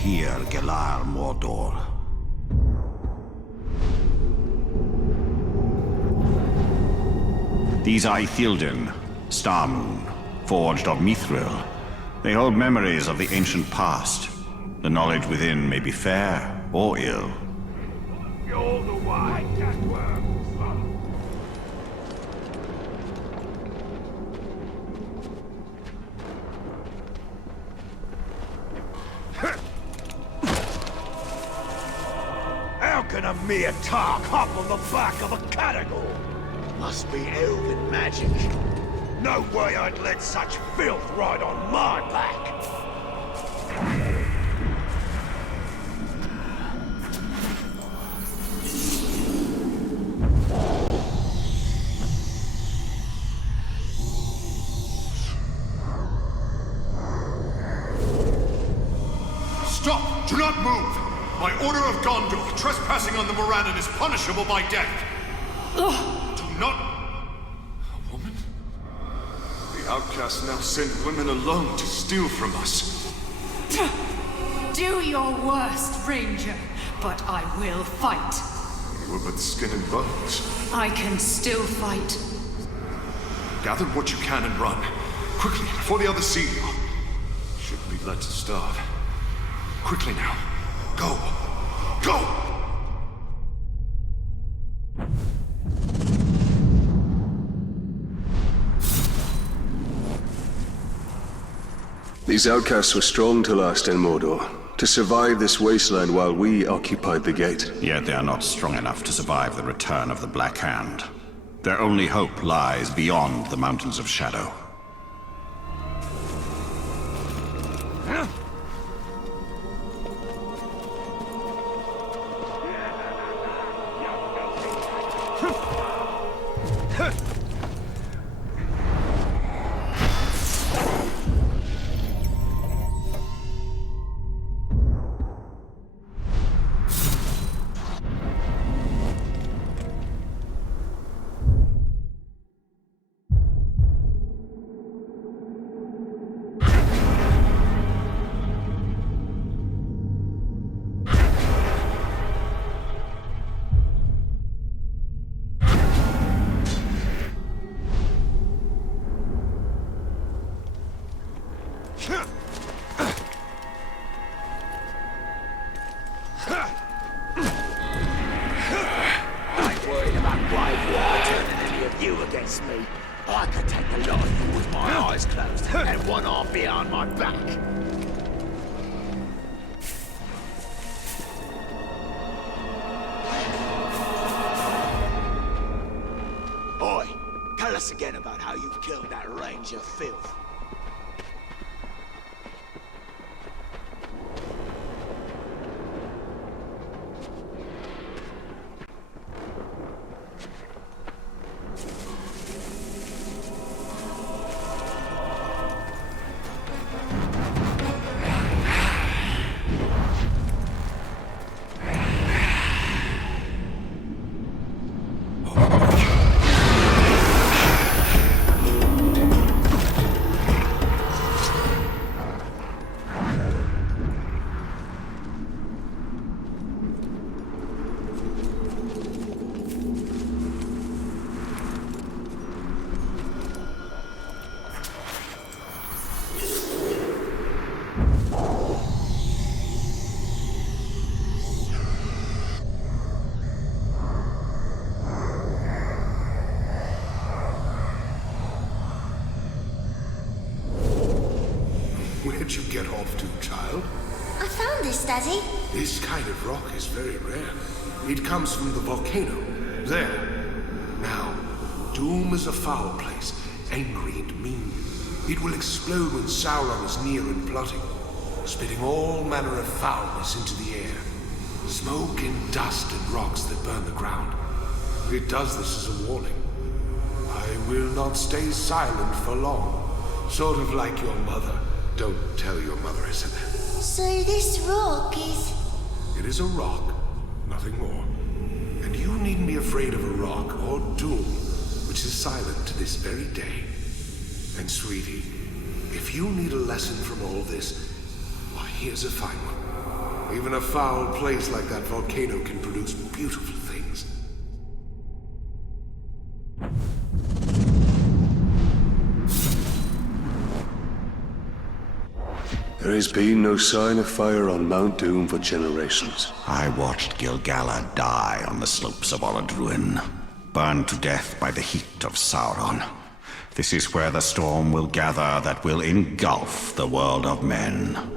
hear Gelar Mordor. These are Ithilden, Star Moon, forged of Mithril. They hold memories of the ancient past. The knowledge within may be fair or ill. You're the one. How can a mere tark hop on the back of a catagor? Must be elven magic. No way I'd let such filth ride on my back! Stop! Do not move! By order of Gondor, trespassing on the Morannon is punishable by death. Do not... A woman? The outcasts now send women alone to steal from us. Do your worst, Ranger, but I will fight. You were but skin and bones. I can still fight. Gather what you can and run. Quickly, before the others see you. Shouldn't be let to starve. Quickly now. Go! Go! These outcasts were strong to last in Mordor, to survive this wasteland while we occupied the gate. Yet they are not strong enough to survive the return of the Black Hand. Their only hope lies beyond the Mountains of Shadow. I could take the lot of you with my eyes closed and one arm behind my back. Oi, tell us again about how you killed that Ranger filth. Where'd you get off to, child? I found this, Daddy. This kind of rock is very rare. It comes from the volcano. There. Now, Doom is a foul place, angry and mean. It will explode when Sauron is near and plotting, spitting all manner of foulness into the air. Smoke and dust and rocks that burn the ground. It does this as a warning. I will not stay silent for long. Sort of like your mother. Don't tell your mother I said that. So this rock is... It is a rock, nothing more. And you needn't be afraid of a rock or Doom, which is silent to this very day. And sweetie, if you need a lesson from all this, why, here's a fine one. Even a foul place like that volcano can produce beautiful things. There has been no sign of fire on Mount Doom for generations. I watched Gilgalad die on the slopes of Oladruin, burned to death by the heat of Sauron. This is where the storm will gather that will engulf the world of men.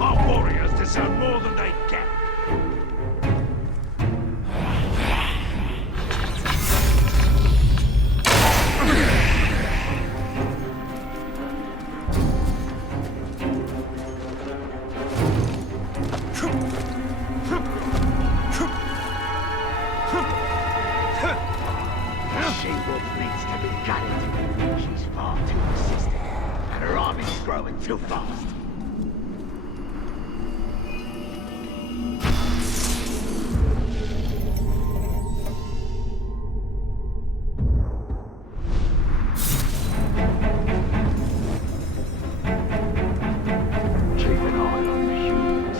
Our warriors deserve more than they get. She-Wolf needs to be gutted. She's far too persistent, and her army's growing too fast. Keep an eye on the humans.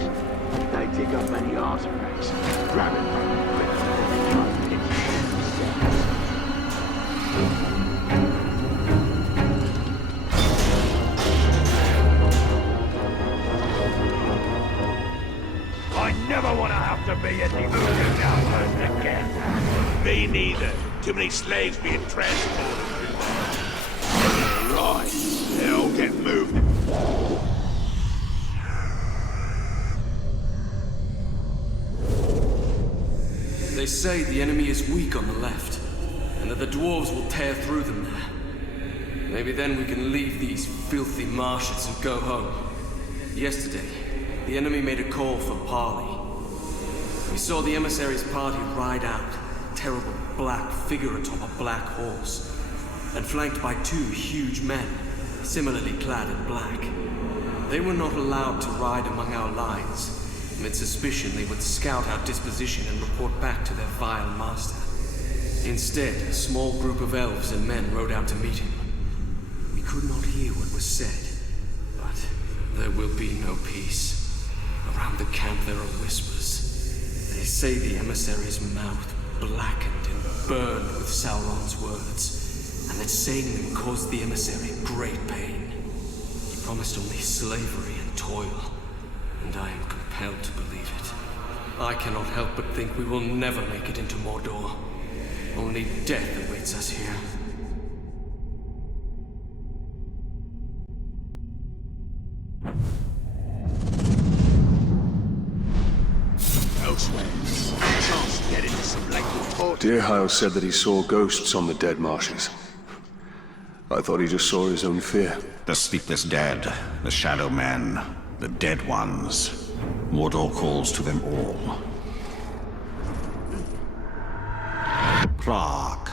They dig up many artifacts, grab it from them quickly, and try to get themselves. I never want to have to be in the Ocean Outpost again. Me neither. Too many slaves being transported. Right, they'll get moving. They say the enemy is weak on the left, and that the dwarves will tear through them there. Maybe then we can leave these filthy marshes and go home. Yesterday, the enemy made a call for parley. We saw the emissary's party ride out, a terrible black figure atop a black horse, and flanked by two huge men, similarly clad in black. They were not allowed to ride among our lines. Amid suspicion, they would scout our disposition and report back to their vile master. Instead, a small group of elves and men rode out to meet him. We could not hear what was said, but there will be no peace. Around the camp there are whispers. They say the emissary's mouth blackened and burned with Sauron's words, and that saying them caused the emissary great pain. He promised only slavery and toil, and I am compelled to believe it. I cannot help but think we will never make it into Mordor. Only death awaits us here. Elsewhere, a chance to get into some liquid port. Deerhow said that he saw ghosts on the dead marshes. I thought he just saw his own fear. The sleepless dead, the shadow men, the dead ones. Mordor calls to them all. Prague.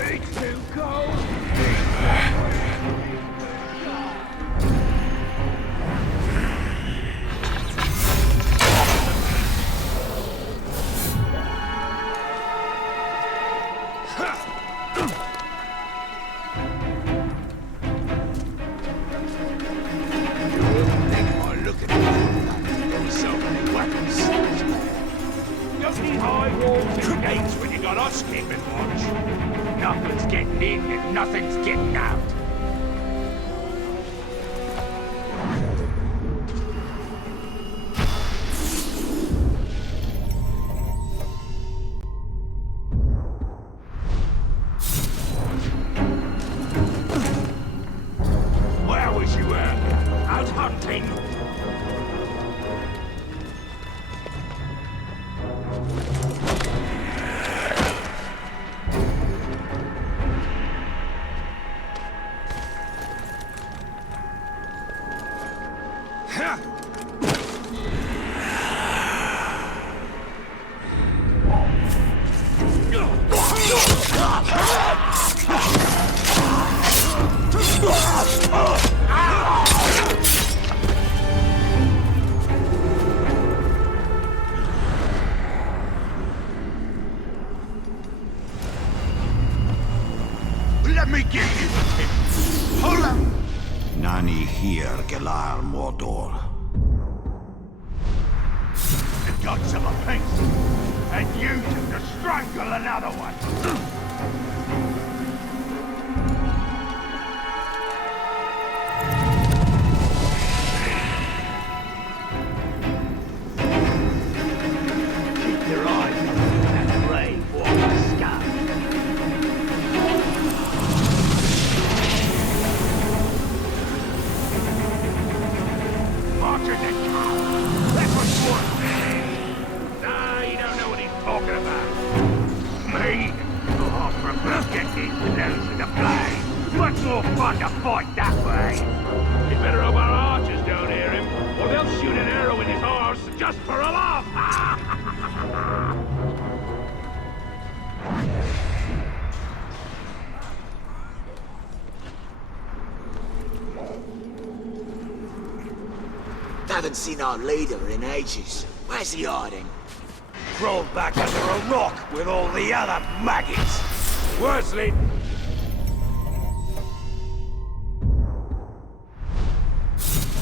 It's too cold. Don't need high walls and gates when you got us keeping watch. Nothing's getting in and nothing's getting out. Where was you at? Out hunting? Nani here, Gelar Mordor. The guts of a beast, and you two to strangle another one. Keep your eyes on that brave warrior scum. Marchers and cows. That was one. Nah, you don't know what he's talking about. Me? Oh, from getting close to the blade. Much more fun to fight that way. You better hope our archers don't hear him, or they'll shoot an arrow in his horse just for a laugh. Haven't seen our leader in ages. Where's he hiding? Crawled back under a rock with all the other maggots. Worsley!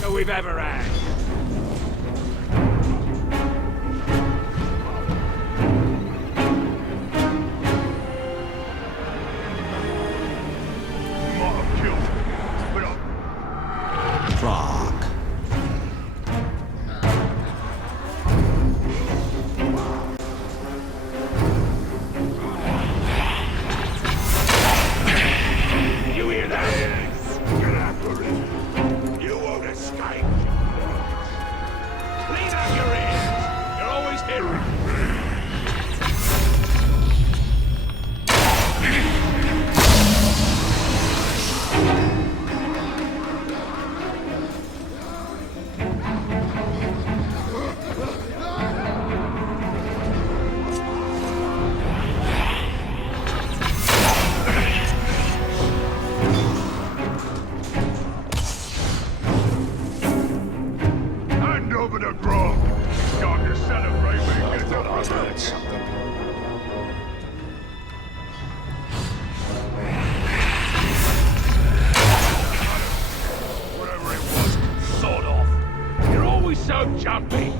That we've ever had. Might have killed him, but Prague. you hear that? Get after him. You won't escape. Clean out your ears. You're always hearing. Hand over the grog. Time to celebrate when it gets up to that. Whatever it was, sod off. You're always so jumpy.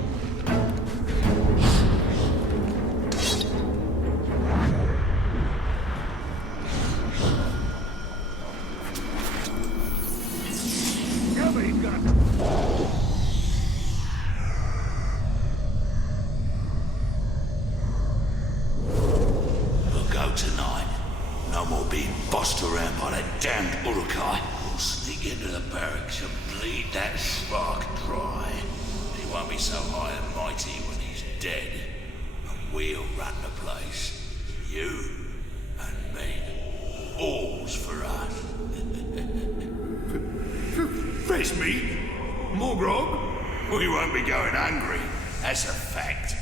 Yeah, but he's gonna... We'll go tonight. No more being bossed around by that damned Urukai. We'll sneak into the barracks and bleed that spark dry. He won't be so high and mighty when he's dead. And we'll run the place. You and me. All's for us. Face me? More grog? We won't be going hungry. That's a fact.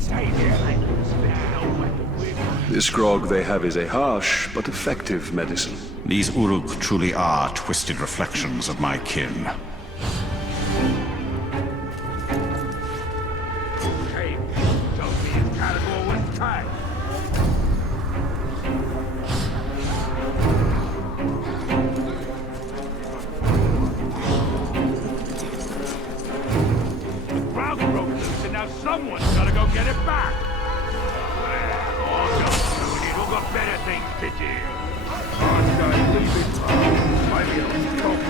Stay there, lad. Spare no weapon with you. This grog they have is a harsh but effective medicine. These Uruk truly are twisted reflections of my kin. Hey, told me his category was tight. The ground broke loose and now someone's gotta go get it back. Oh, don't do it. We've got better things to do. Oh, no, leave it. Maybe it'll stop.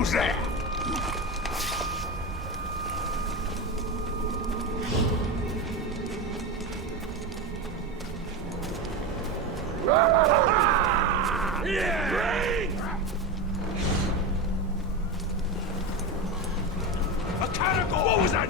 Who's there? A canicle! What was that?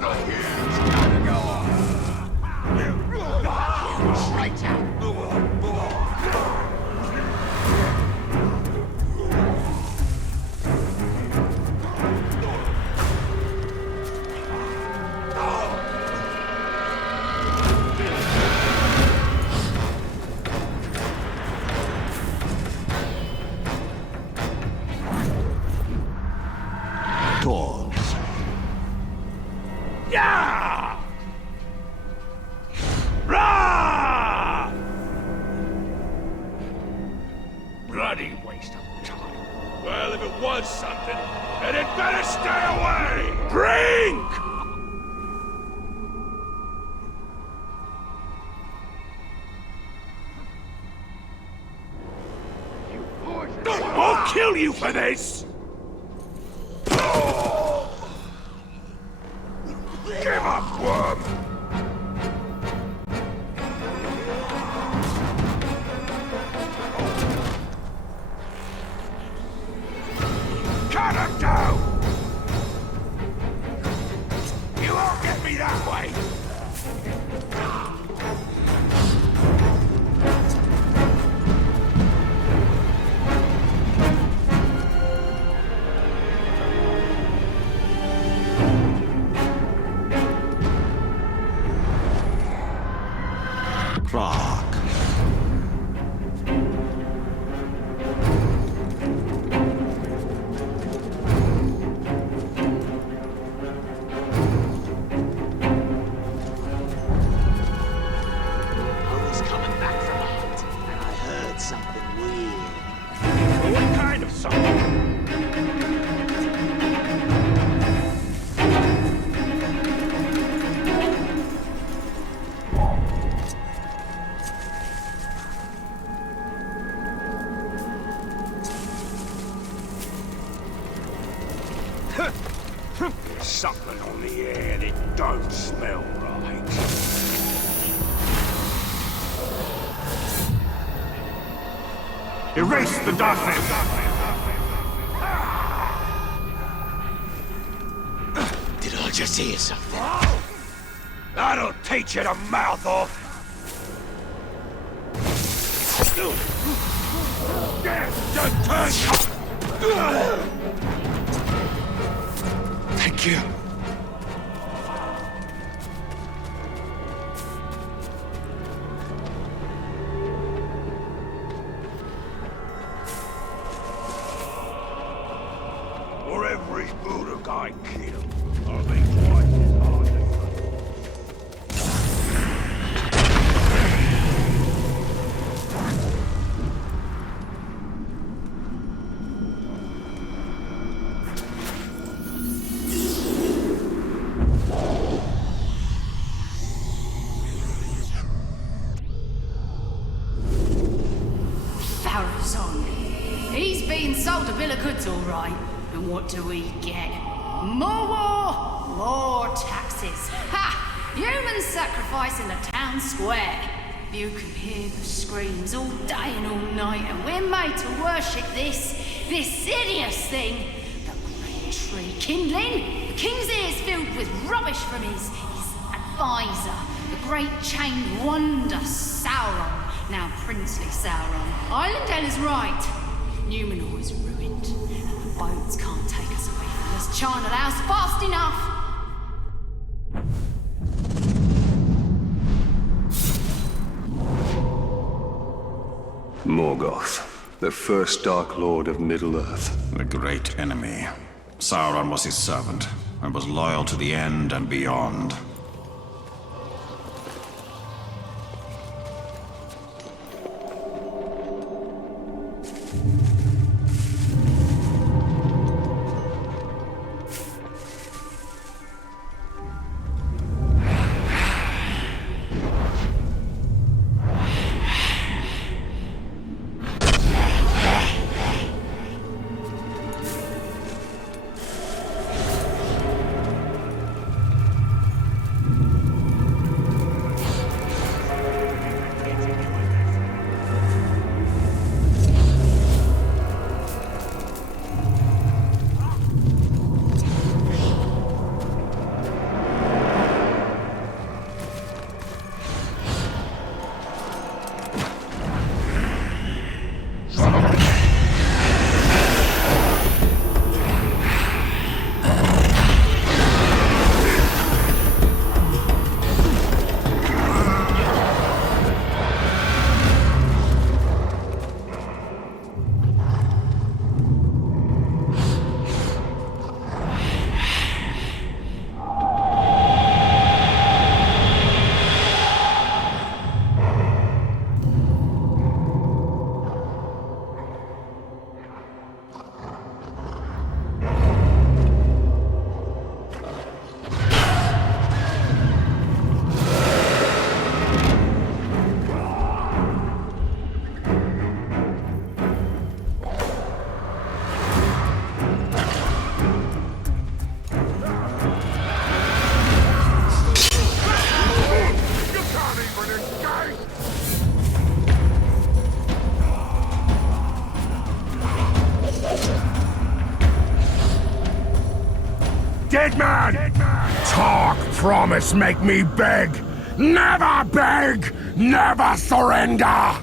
Doors. Yeah! Rah! Bloody waste of time. Well, if it was something, then it better stay away! Drink! I'll kill you for this! Give up, worm! Cut him down! You won't get me that way! Clark. I was coming back from a hunt, and I heard something weird. What kind of something? Something on the air that don't smell right. Erase the darkness! Did I just hear something? That'll teach you to mouth off! Thank you. For every Uruk I kill, I'll be twice as hard to He's being sold a bill of goods, all right. And what do we get? More war, more taxes. Ha! Human sacrifice in the town square. You can hear the screams all day and all night, and we're made to worship this hideous thing. The great tree kindling. The king's ears filled with rubbish from his advisor. The great chained wonder, Sauron. Now princely Sauron. Islandel is right. Numenor is ruined, and the boats can't take us away from this charnel house fast enough. Morgoth, the first Dark Lord of Middle-earth. The great enemy. Sauron was his servant, and was loyal to the end and beyond. man! Talk, promise, make me beg! Never beg! Never surrender!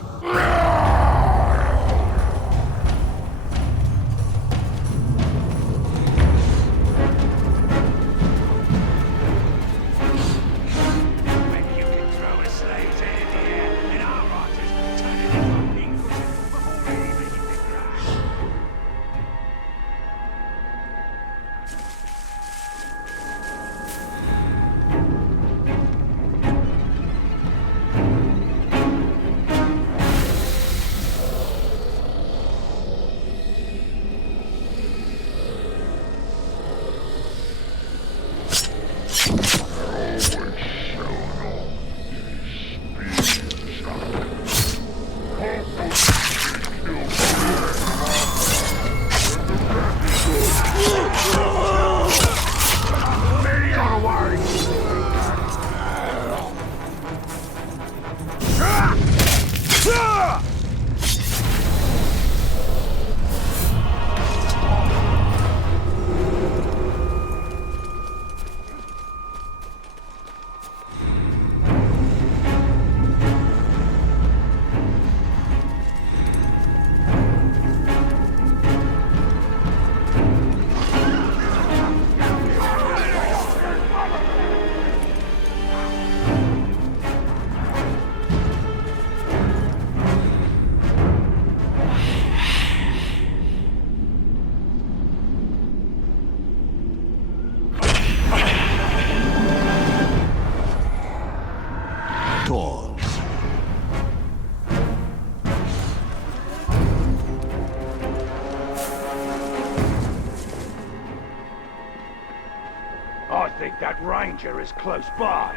I think that ranger is close by.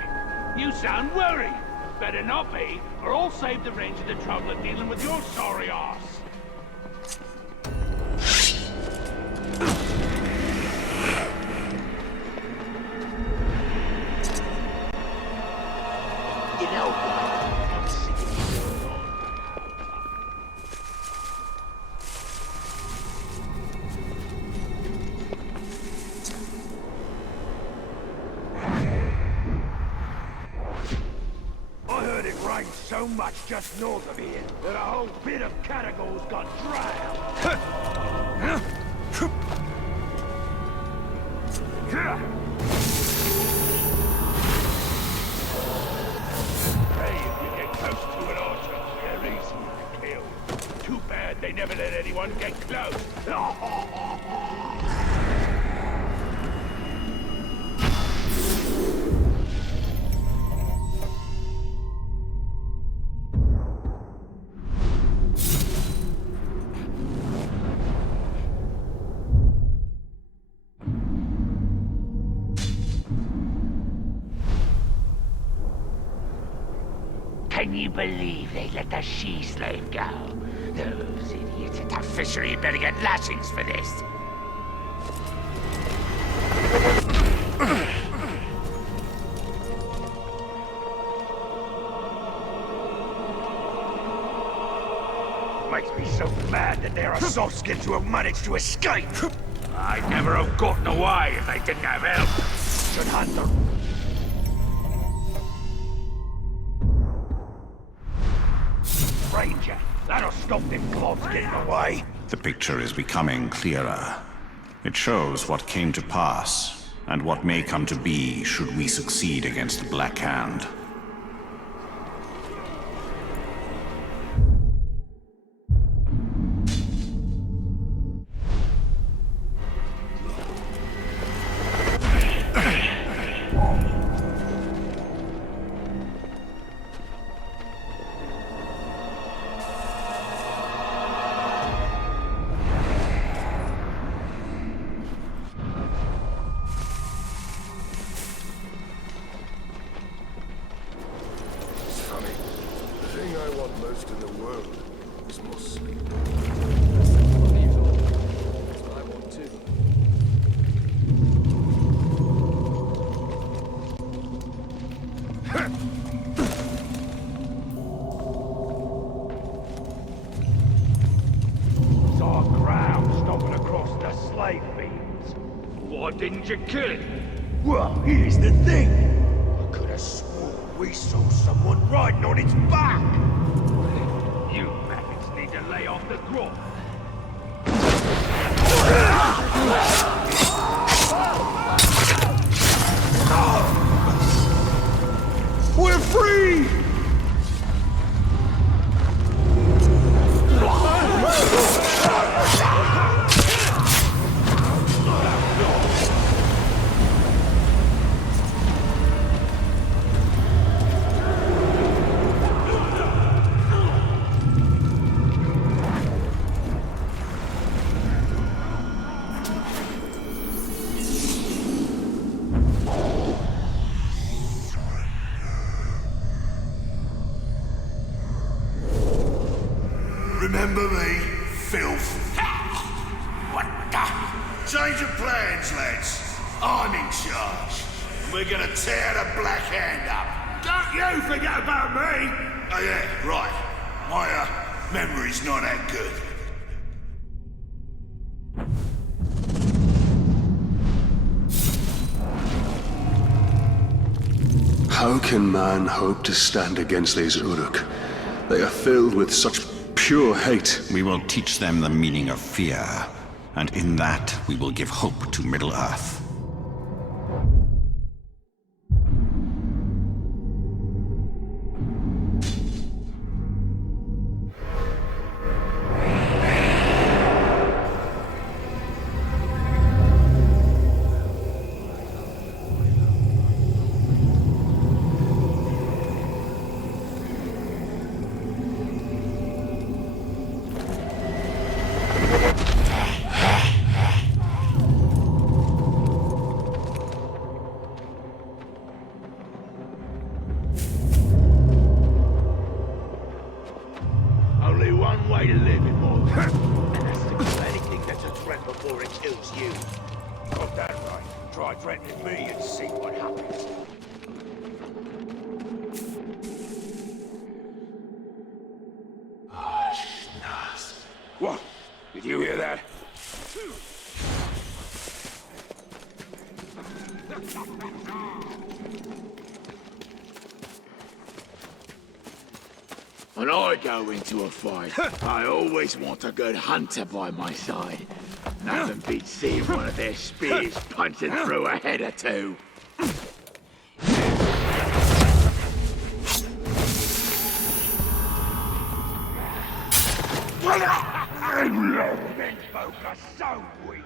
You sound worried. Better not be, or I'll save the ranger the trouble of dealing with your sorry ass. You know what? I'm sick of you. I heard it rained so much just north of here that a whole bit of Catagor's got drowned. Hey, if you get close to an archer, they're easy to kill. Too bad they never let anyone get close. Can you believe they let the she-slave go? Those idiots at the fishery better get lashings for this. Makes me so mad that there are softskins who have managed to escape. I'd never have gotten away if they didn't have help. Should hunt them. Ranger, that'll stop them clods getting away. The picture is becoming clearer. It shows what came to pass, and what may come to be should we succeed against the Black Hand. The thing I want most in the world is more sleep. That's what I want too. Saw a crowd stomping across the slave fields. Why didn't you kill him? Well, here's the thing. I could have sworn we saw someone riding on its back. You maggots need to lay off the grog. We're free! Remember me, filth? What the? Change of plans, lads. I'm in charge. We're gonna tear the Black Hand up. Don't you forget about me! Oh yeah, right. My, memory's not that good. How can man hope to stand against these Uruk? They are filled with such pure hate. We will teach them the meaning of fear, and in that we will give hope to Middle-earth. Only one way to live in Mordor. And that's to kill anything that's a threat before it kills you. Got that right. Try threatening me and see what happens. Ah, schnoz. What? Did you hear that? When I go into a fight, I always want a good hunter by my side. Nothing beats seeing one of their spears punching through a head or two. Men folk are so weak.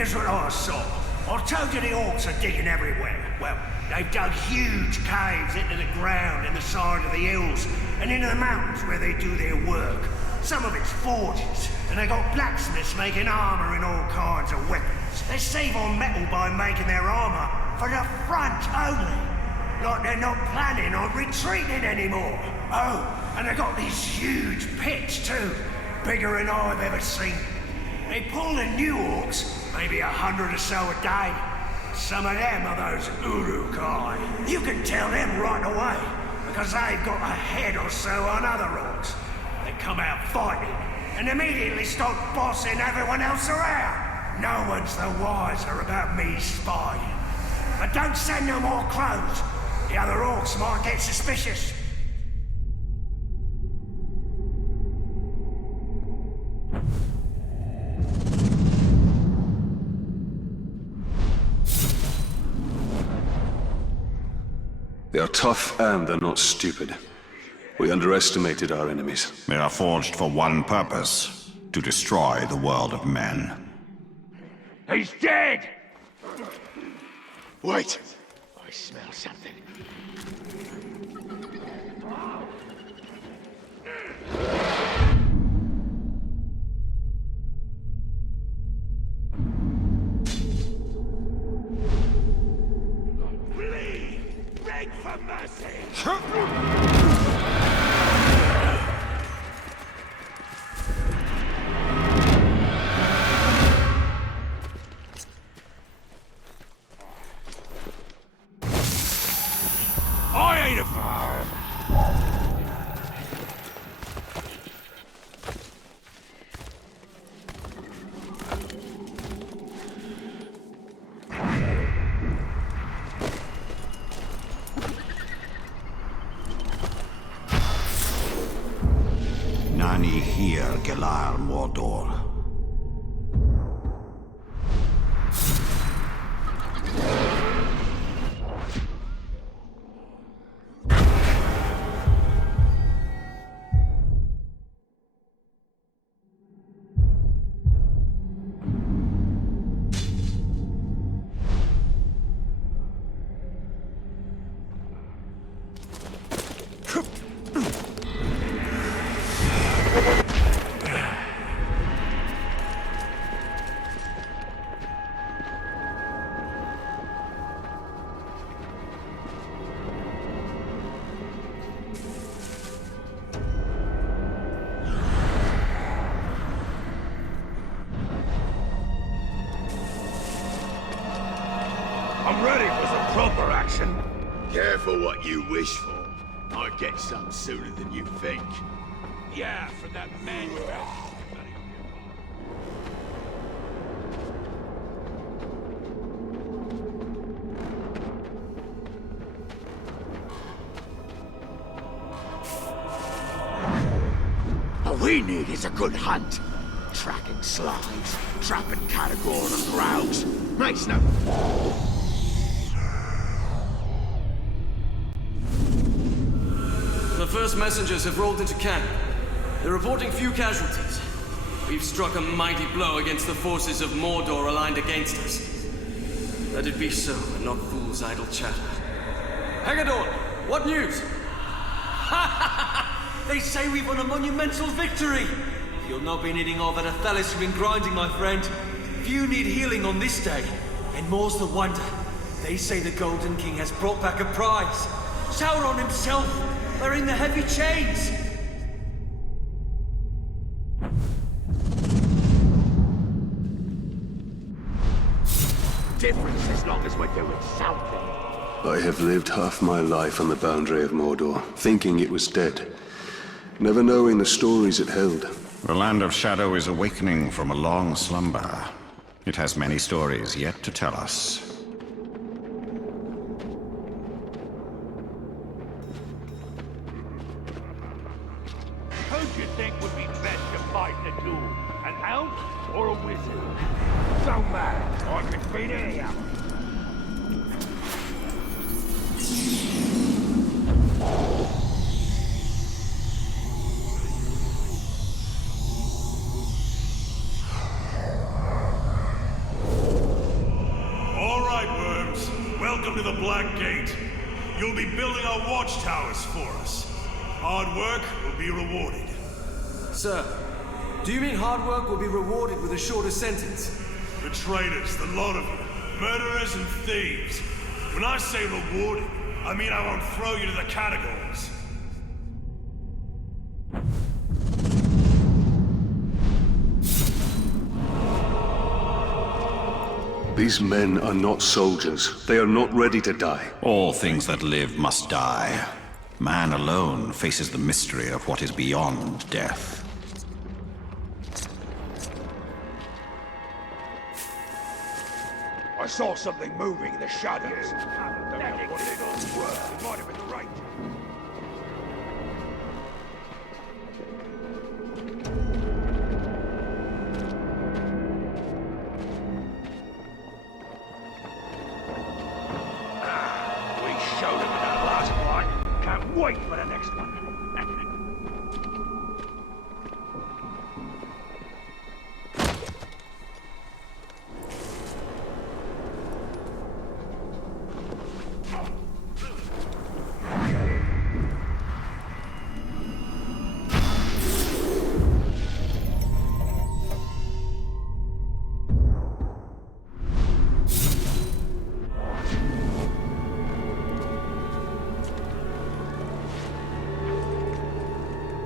Here's what I saw. I told you the orcs are digging everywhere. Well, they've dug huge caves into the ground in the side of the hills and into the mountains where they do their work. Some of it's forges, and they got blacksmiths making armor and all kinds of weapons. They save on metal by making their armor for the front only. Like they're not planning on retreating anymore. Oh, and they got these huge pits too. Bigger than I've ever seen. They pull in new orcs, maybe 100 or so a day. Some of them are those Uruk-hai. You can tell them right away, because they've got a head or so on other orcs. They come out fighting, and immediately start bossing everyone else around. No one's the wiser about me spying. But don't send no more crows. The other orcs might get suspicious. They are tough and they're not stupid. We underestimated our enemies. They are forged for one purpose, to destroy the world of men. He's dead! Wait! I smell something. Can ye hear Galar Mordor? I'm ready for some proper action. Careful what you wish for. Might get some sooner than you think. Yeah, for that man you All we need is a good hunt. Tracking slides, trapping Caragor and Grougs. Makes no... The first messengers have rolled into camp. They're reporting few casualties. We've struck a mighty blow against the forces of Mordor aligned against us. Let it be so, and not fools' idle chatter. Haggadorn, what news? They say we've won a monumental victory! You'll not be needing all that Athelis you've been grinding, my friend. Few need healing on this day, and more's the wonder. They say the Golden King has brought back a prize. Sauron himself, wearing the heavy chains! Difference as long as we're doing something. I have lived half my life on the boundary of Mordor, thinking it was dead, never knowing the stories it held. The Land of Shadow is awakening from a long slumber. It has many stories yet to tell us. Who do you think would be best to fight in a duel? An elf or a wizard? So mad, I could beat any of them. All right, worms. Welcome to the Black Gate. You'll be building our watchtowers for us. Hard work will be rewarded. Sir, do you mean hard work will be rewarded with a shorter sentence? The traitors, the lot of you, murderers and thieves. When I say rewarded, I mean I won't throw you to the categories. These men are not soldiers. They are not ready to die. All things that live must die. Man alone faces the mystery of what is beyond death. I saw something moving in the shadows. Don't know what it was. It might have been right. We showed him in that last fight. Can't wait for the next one.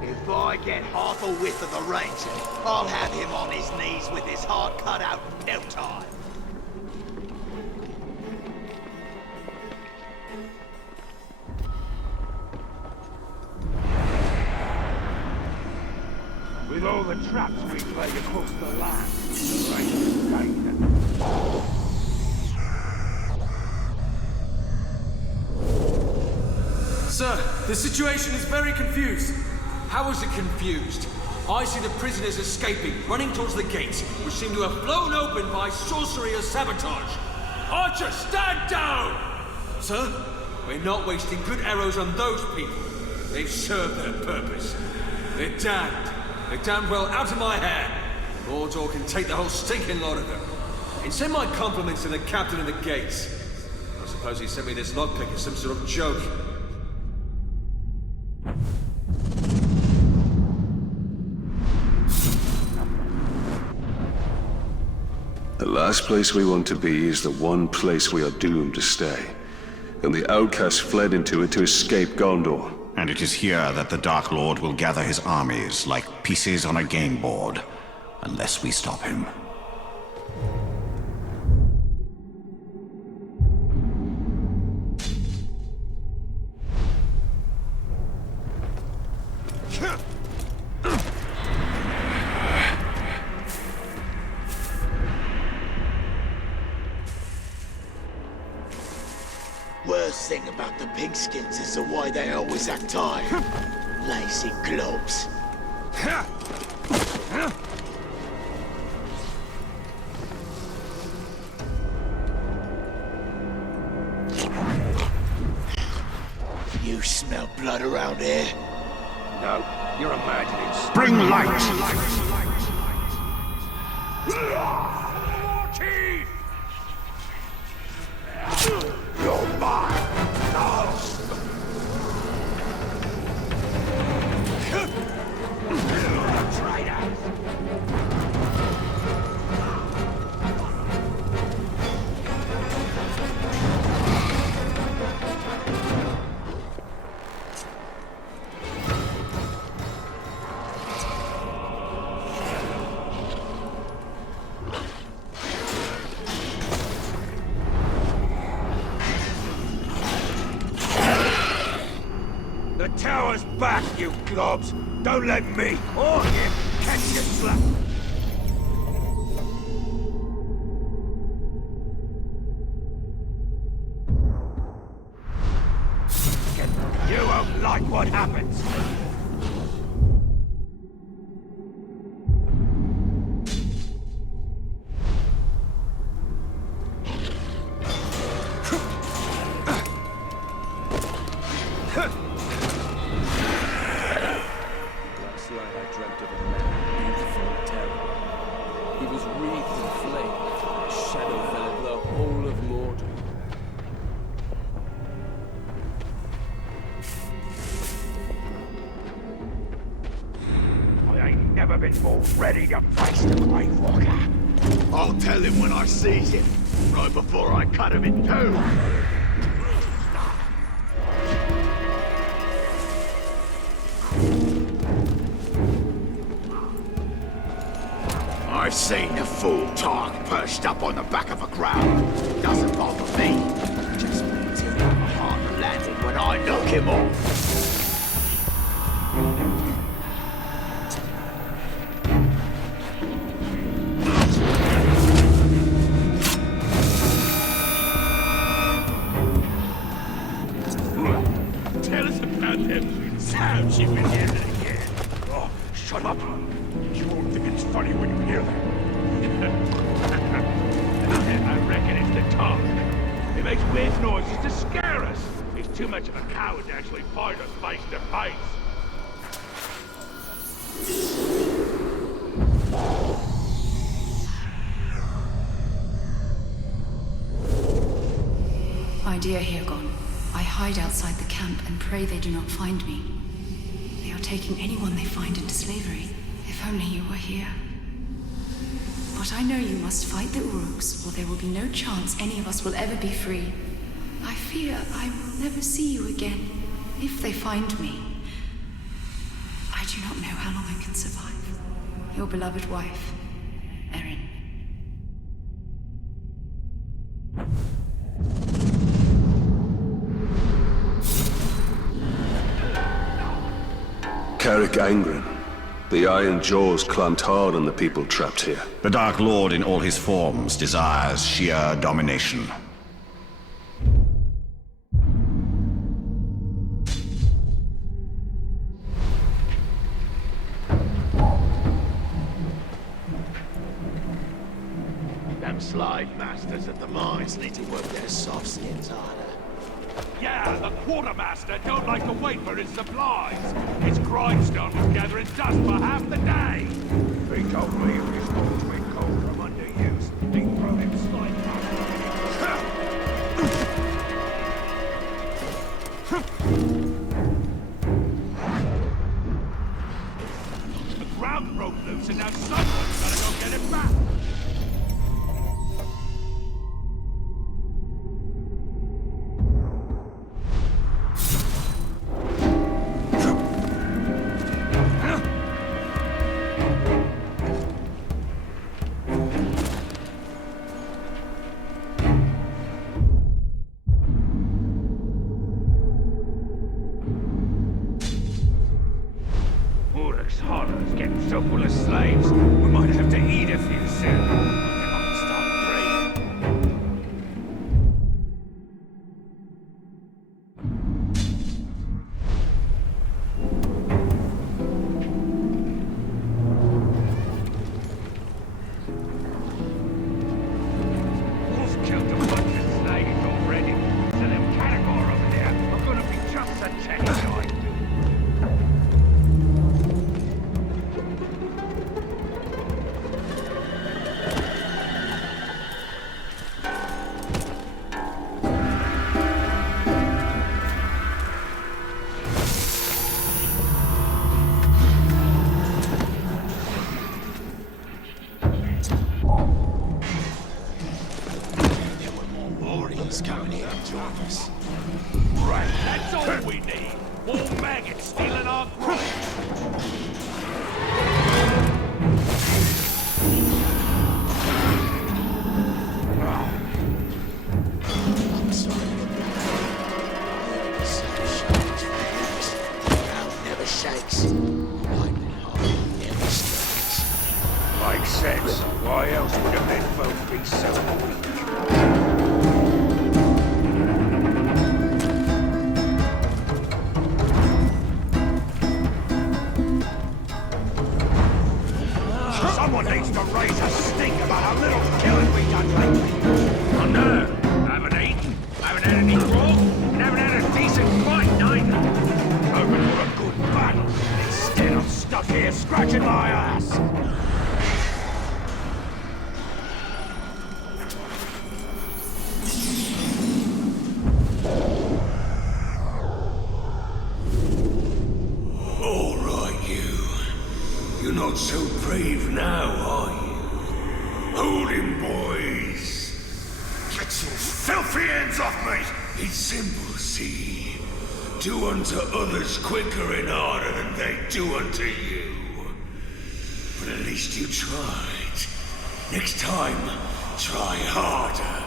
If I get half a whiff of the Ranger, I'll have him on his knees with his heart cut out in no time. With all the traps we've laid across the land, the Ranger's gained. Sir, the situation is very confused. How is it confused? I see the prisoners escaping, running towards the gates, which seem to have blown open by sorcery or sabotage. Archer, stand down! Sir, we're not wasting good arrows on those people. They've served their purpose. They're damned. They're damned well out of my hair. Mordor can take the whole stinking lot of them. And send my compliments to the captain of the gates. I suppose he sent me this lockpick as some sort of joke. The last place we want to be is the one place we are doomed to stay. And the outcasts fled into it to escape Gondor. And it is here that the Dark Lord will gather his armies like pieces on a game board, unless we stop him. Worst thing about the pigskins is the way they always act tired. Lazy globs. You smell blood around here? No, you're imagining. Bring light! More teeth! You're mine! Traitors! The tower's back, you globs! Don't let me or him catch you slack! You won't like what happens! Never been more ready to face the Grave Walker. I'll tell him when I seize him, right before I cut him in two. I've seen the fool Tark perched up on the back of a crowd. Doesn't bother me. Just means he'll have a hard landing when I knock him off. Tell us about them sounds you've been hearing again. Oh, shut up. You won't think it's funny when you hear them. I reckon it's the talk. It makes weird noises to scare us. He's too much of a coward to actually fight us face to face. My dear Hirgon, I hide outside the camp and pray they do not find me. They are taking anyone they find into slavery. If only you were here. But I know you must fight the Uruks, or there will be no chance any of us will ever be free. I fear I will never see you again, if they find me. I do not know how long I can survive. Your beloved wife, Erin. Carrick Angren. The iron jaws clamped hard on the people trapped here. The Dark Lord in all his forms desires sheer domination. Them slave masters at the mines need to work their soft skins harder. Yeah, the quartermaster don't like to wait for his supplies. His grindstone was gathering dust for half the day. He told me if his bones went cold from underuse, he'd throw him slide The ground broke loose and now someone's gotta go get it back. Uruk's hollow's getting so full of slaves, we might have to eat a few soon. Look at them start praying. Wolf killed a bunch of slaves already, so them Caragor over there are gonna be just a terrified. Warriors coming here to join us. Right, that's all we need. More maggots stealing our grain. I'm sorry. Ground never shakes. Lightning hard never strikes. Makes sense. Why else would a men folk be so weak? Someone needs to raise a stink about how little killing we done lately. Oh no, haven't eaten, haven't had any grog, and haven't had a decent fight neither. Hoping for a good battle. Instead I'm stuck here scratching my ass. All right, you. You're not so brave now, are you? Hold him, boys. Get your filthy hands off me! It's simple, see? Do unto others quicker and harder than they do unto you. But at least you tried. Next time, try harder.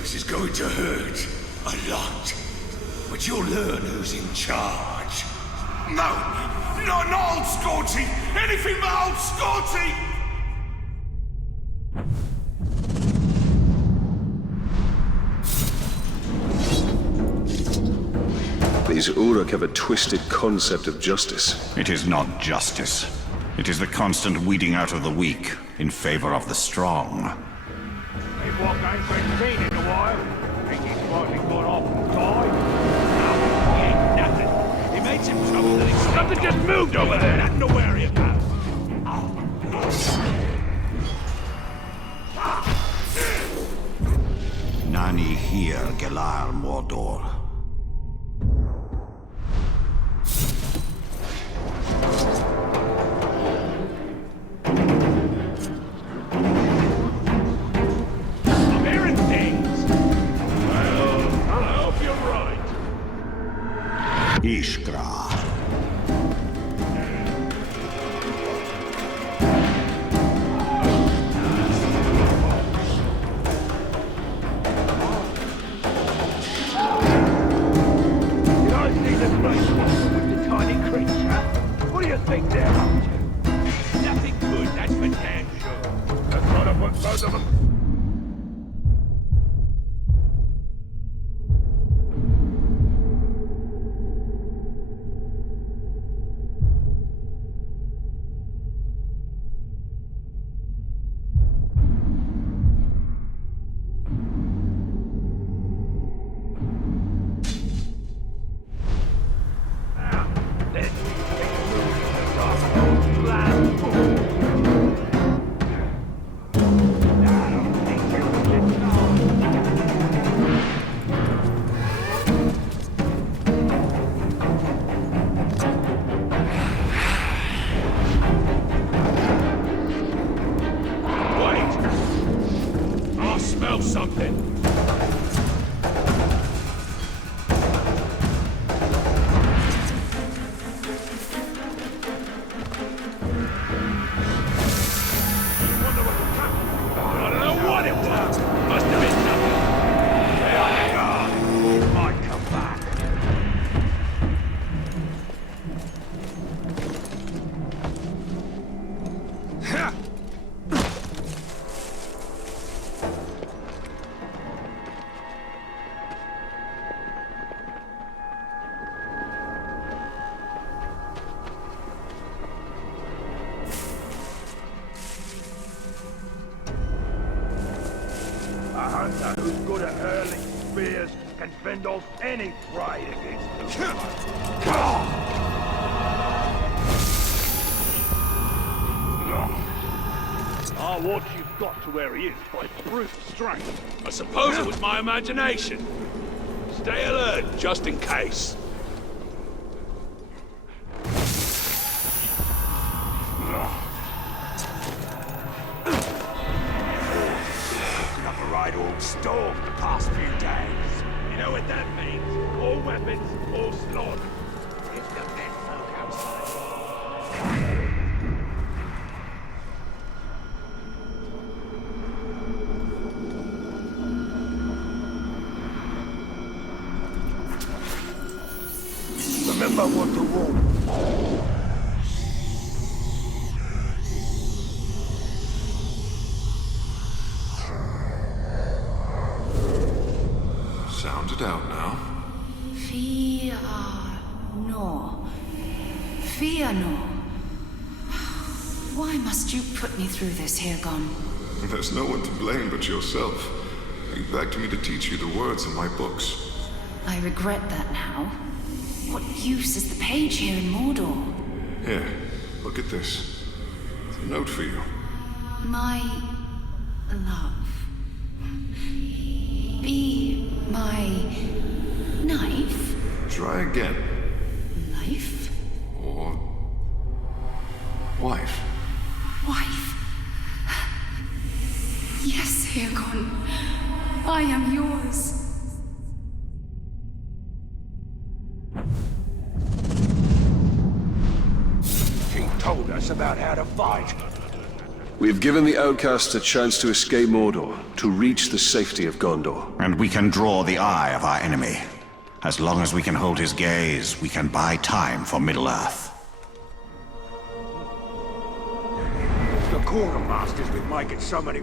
This is going to hurt a lot. But you'll learn who's in charge. No! Not old Scorchy! Anything but old Scorchy! These Uruk have a twisted concept of justice. It is not justice. It is the constant weeding out of the weak in favor of the strong. Hey, what ain't been seen in a while? Think he's finally got off and died? No, he ain't nothing. He made some trouble that his something just moved over there. Nothing to worry about. Nani here, Gelar Mordor. I'm hearing things. Well, I hope you're right. Ishkra. Did I see the great one with the tiny creature? What do you think they're up to? Nothing good, that's for damn sure. That's what I put both of them. their hurling spears can fend off any prey against them. What you've got to where he is by brute strength. I suppose it was my imagination. Stay alert, just in case. Up a right old storm the past few days. You know what that means? All weapons, all slaughter. If the men folk outside. Remember what the war. Sound it out now. Fear no. Fear no. Why must you put me through this, Hairgun? There's no one to blame but yourself. You begged me to teach you the words in my books. I regret that now. What use is the page here in Mordor? Here, look at this. It's a note for you. My love. Be my knife? Try again. Knife? Or wife. Wife? Yes, Hairgun. I am yours. He told us about how to fight. We have given the outcasts a chance to escape Mordor, to reach the safety of Gondor. And we can draw the eye of our enemy. As long as we can hold his gaze, we can buy time for Middle-earth. The quartermasters with making so many.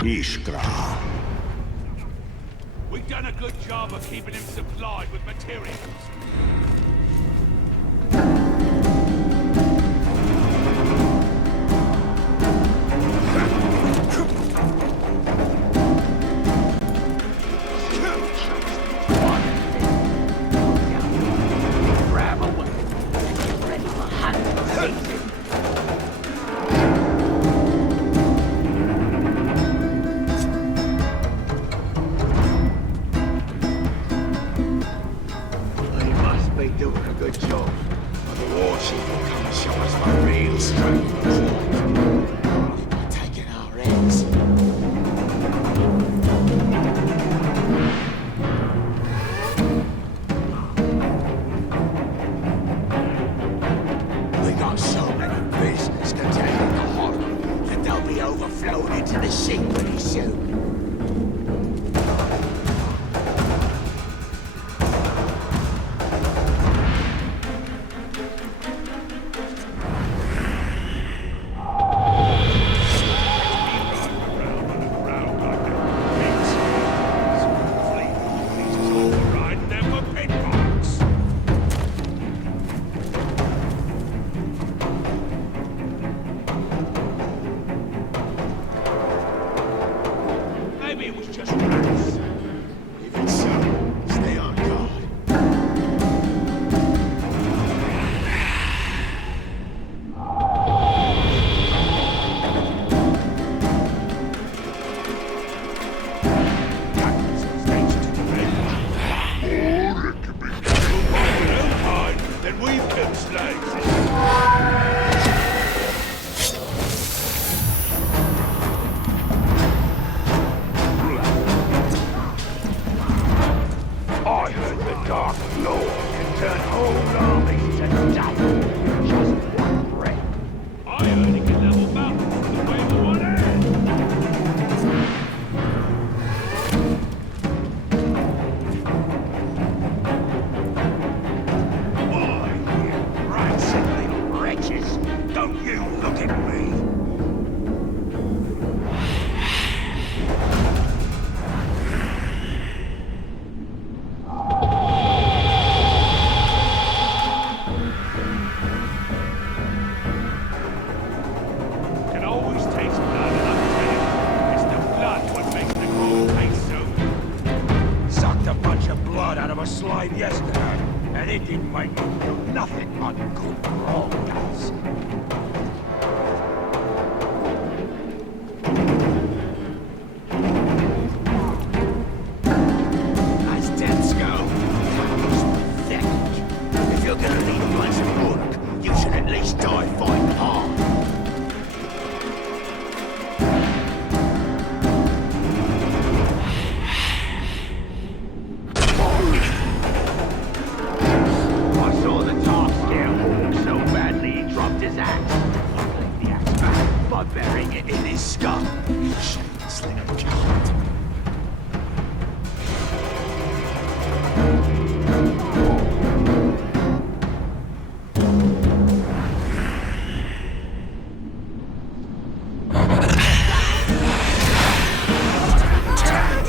Ishgra. We've done a good job of keeping him supplied with materials.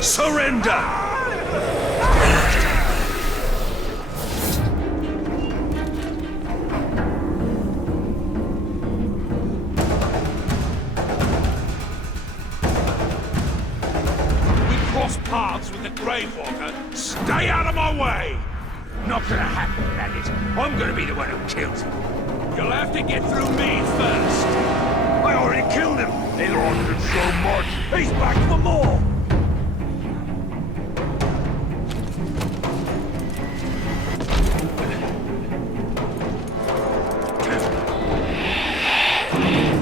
Surrender! Paths with the Gravewalker. Stay out of my way! Not gonna happen, Maggot. I'm gonna be the one who kills him. You'll have to get through me first. I already killed him. They ordered so much. He's back for more.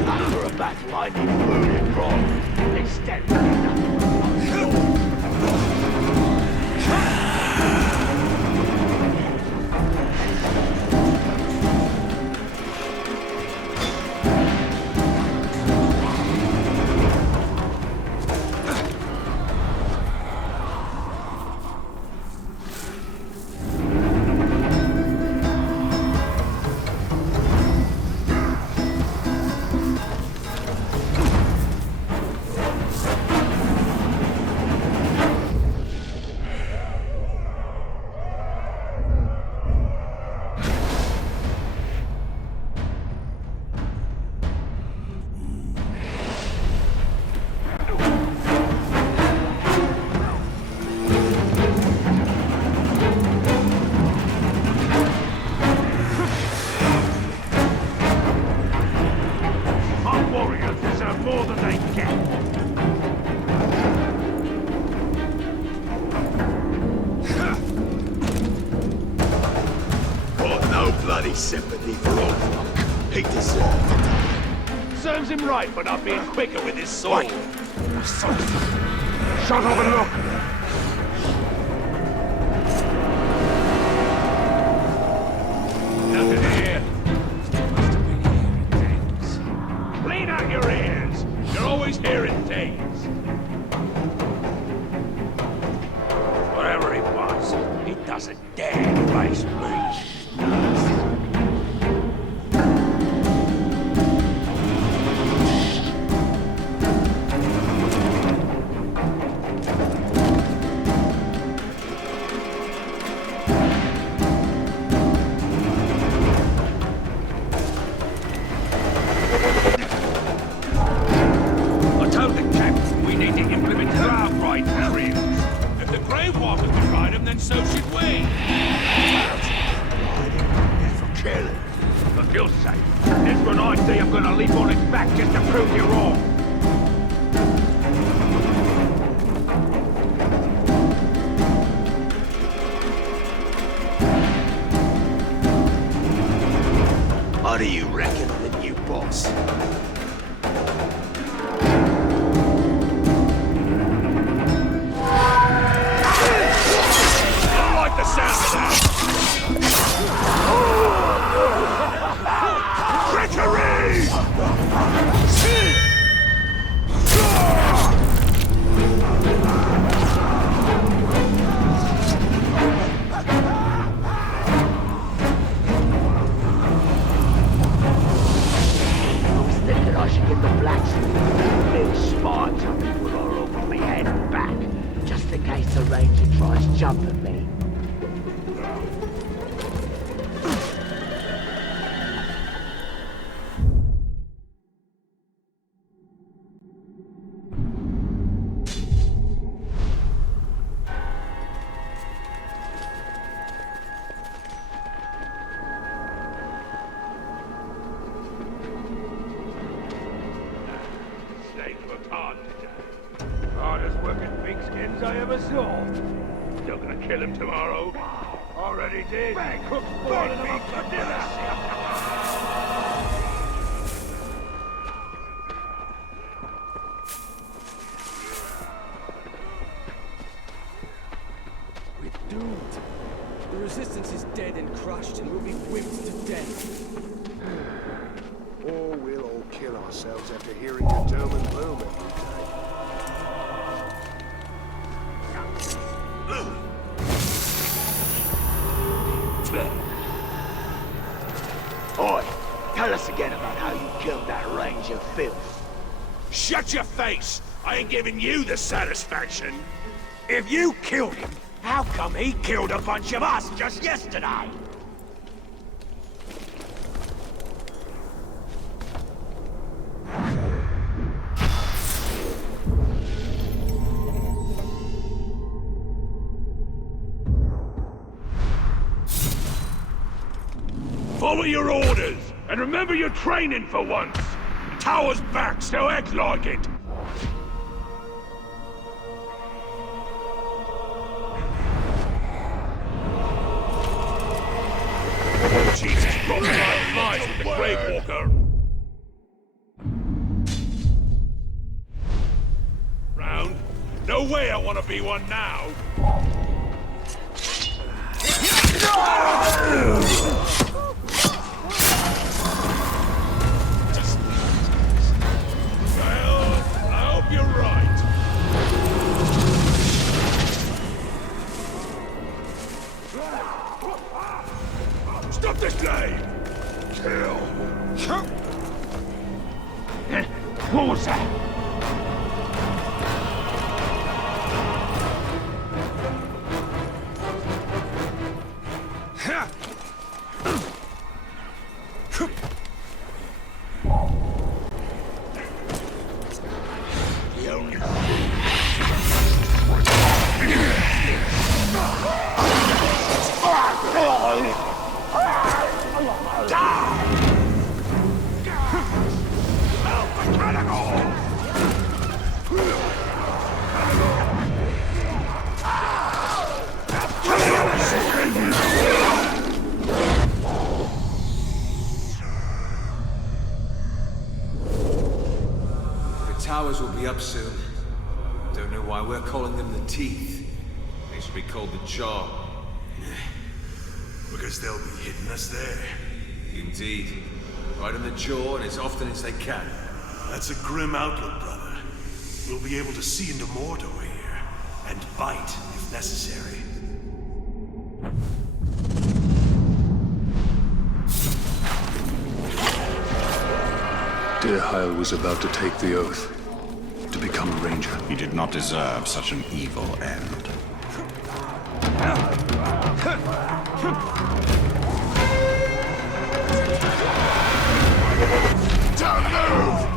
After a battle, I need food and broth. Instead, sympathy for Ulfrock. He deserved to die. Serves him right for not being quicker with his sword. Shut up and look. Nothing here. Must have been hearing things. Clean out your ears. You're always hearing things. Whatever it was, he doesn't dare face me. So should we. For Gil's sake. This one I see I'm gonna leap on its back just to prove you wrong. What do you reckon of the new boss? Jump at me. Snakes worked hard today. Hardest working pigskins I ever saw. Still gonna kill him tomorrow. Already did. Cook's boiling him up for dinner. We're doomed. The resistance is dead and crushed, and we'll be whipped to death. Or we'll all kill ourselves after hearing your doom and gloom every day. Oi, tell us again about how you killed that range of filth. Shut your face! I ain't giving you the satisfaction! If you killed him, how come he killed a bunch of us just yesterday? Follow your orders, and remember your training for once. Tower's back, so act like it. Jesus, probably lies with the Grave Walker. Round? No way I want to be one now. You're right. Stop this game! Kill! What was that? Towers will be up soon. Don't know why we're calling them the Teeth. They should be called the Jaw. Because they'll be hitting us there. Indeed. Right in the jaw and as often as they can. That's a grim outlook, brother. We'll be able to see into Mordor here. And bite, if necessary. Deerheil was about to take the oath. To become a ranger. He did not deserve such an evil end. Don't move!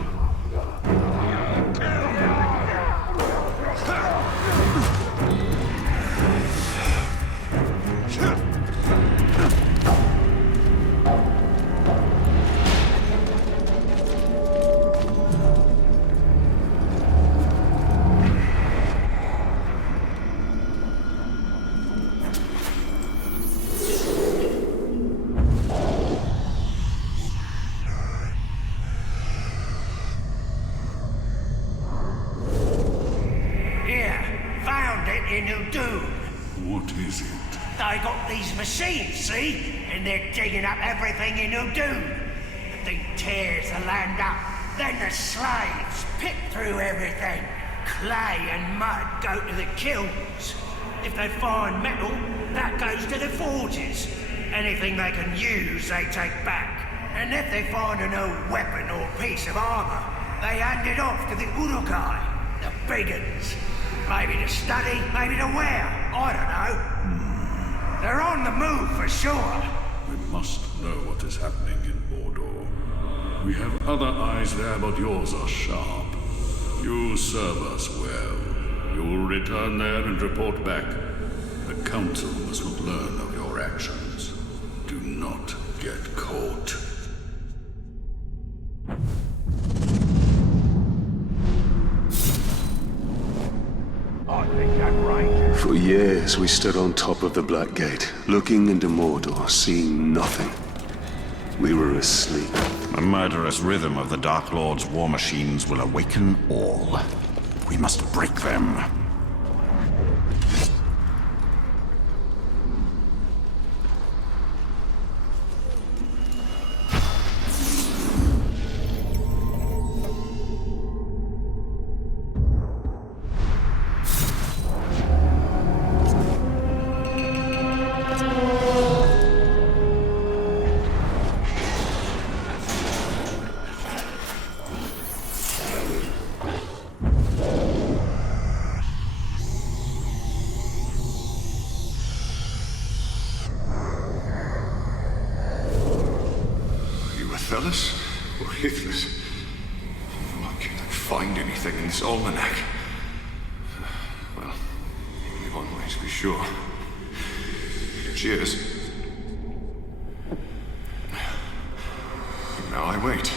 What is it? They got these machines, see? And they're digging up everything in Udun. The thing tears the land up. Then the slaves pick through everything. Clay and mud go to the kilns. If they find metal, that goes to the forges. Anything they can use, they take back. And if they find an old weapon or piece of armor, they hand it off to the Urukai, the big uns. Maybe to study, maybe to wear. I don't know. They're on the move for sure. We must know what is happening in Mordor. We have other eyes there, but yours are sharp. You serve us well. You will return there and report back. The Council must learn of your actions. Do not get caught. For years, we stood on top of the Black Gate, looking into Mordor, seeing nothing. We were asleep. The murderous rhythm of the Dark Lord's war machines will awaken all. We must break them. Athelas or Hithless? Why can't I find anything in this almanac? Well, only one way to be sure. Cheers. Now I wait.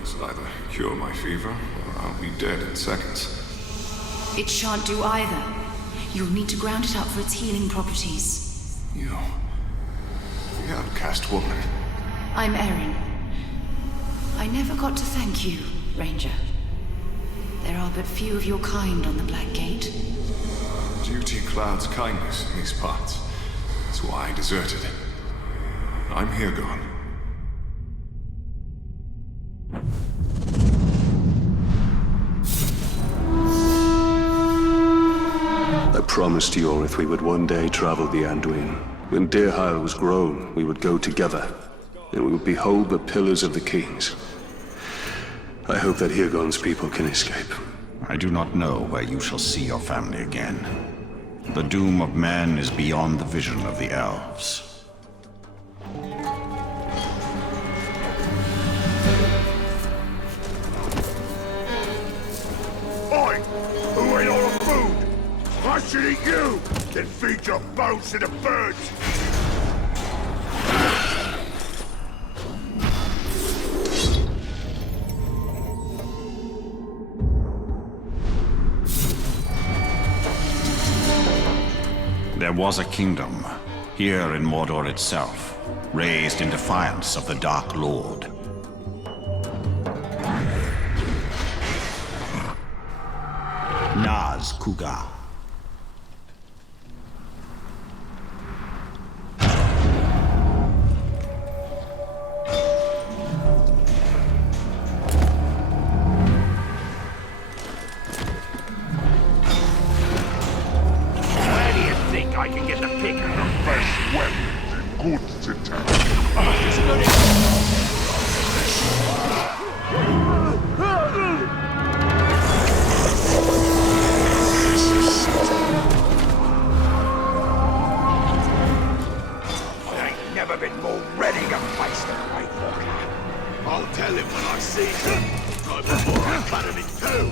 This will either cure my fever, or I'll be dead in seconds. It shan't do either. You'll need to ground it up for its healing properties. You... the outcast woman. I'm Erin. I never got to thank you, Ranger. There are but few of your kind on the Black Gate. Duty clouds kindness in these parts. That's why I deserted. I'm here gone. I promised Yorith we would one day travel the Anduin. When Dirheil was grown, we would go together, and we would behold the pillars of the kings. I hope that Hirgon's people can escape. I do not know where you shall see your family again. The doom of man is beyond the vision of the elves. Oi! Who ate all the food? I should eat you! Then feed your bones to the birds! There was a kingdom, here in Mordor itself, raised in defiance of the Dark Lord. Nazgûl. Where do you think I can get the pick of the best weapons and goods to town? I ain't never been more ready to face the Great Walker. I'll tell him when I see him. Right before I cut him in two.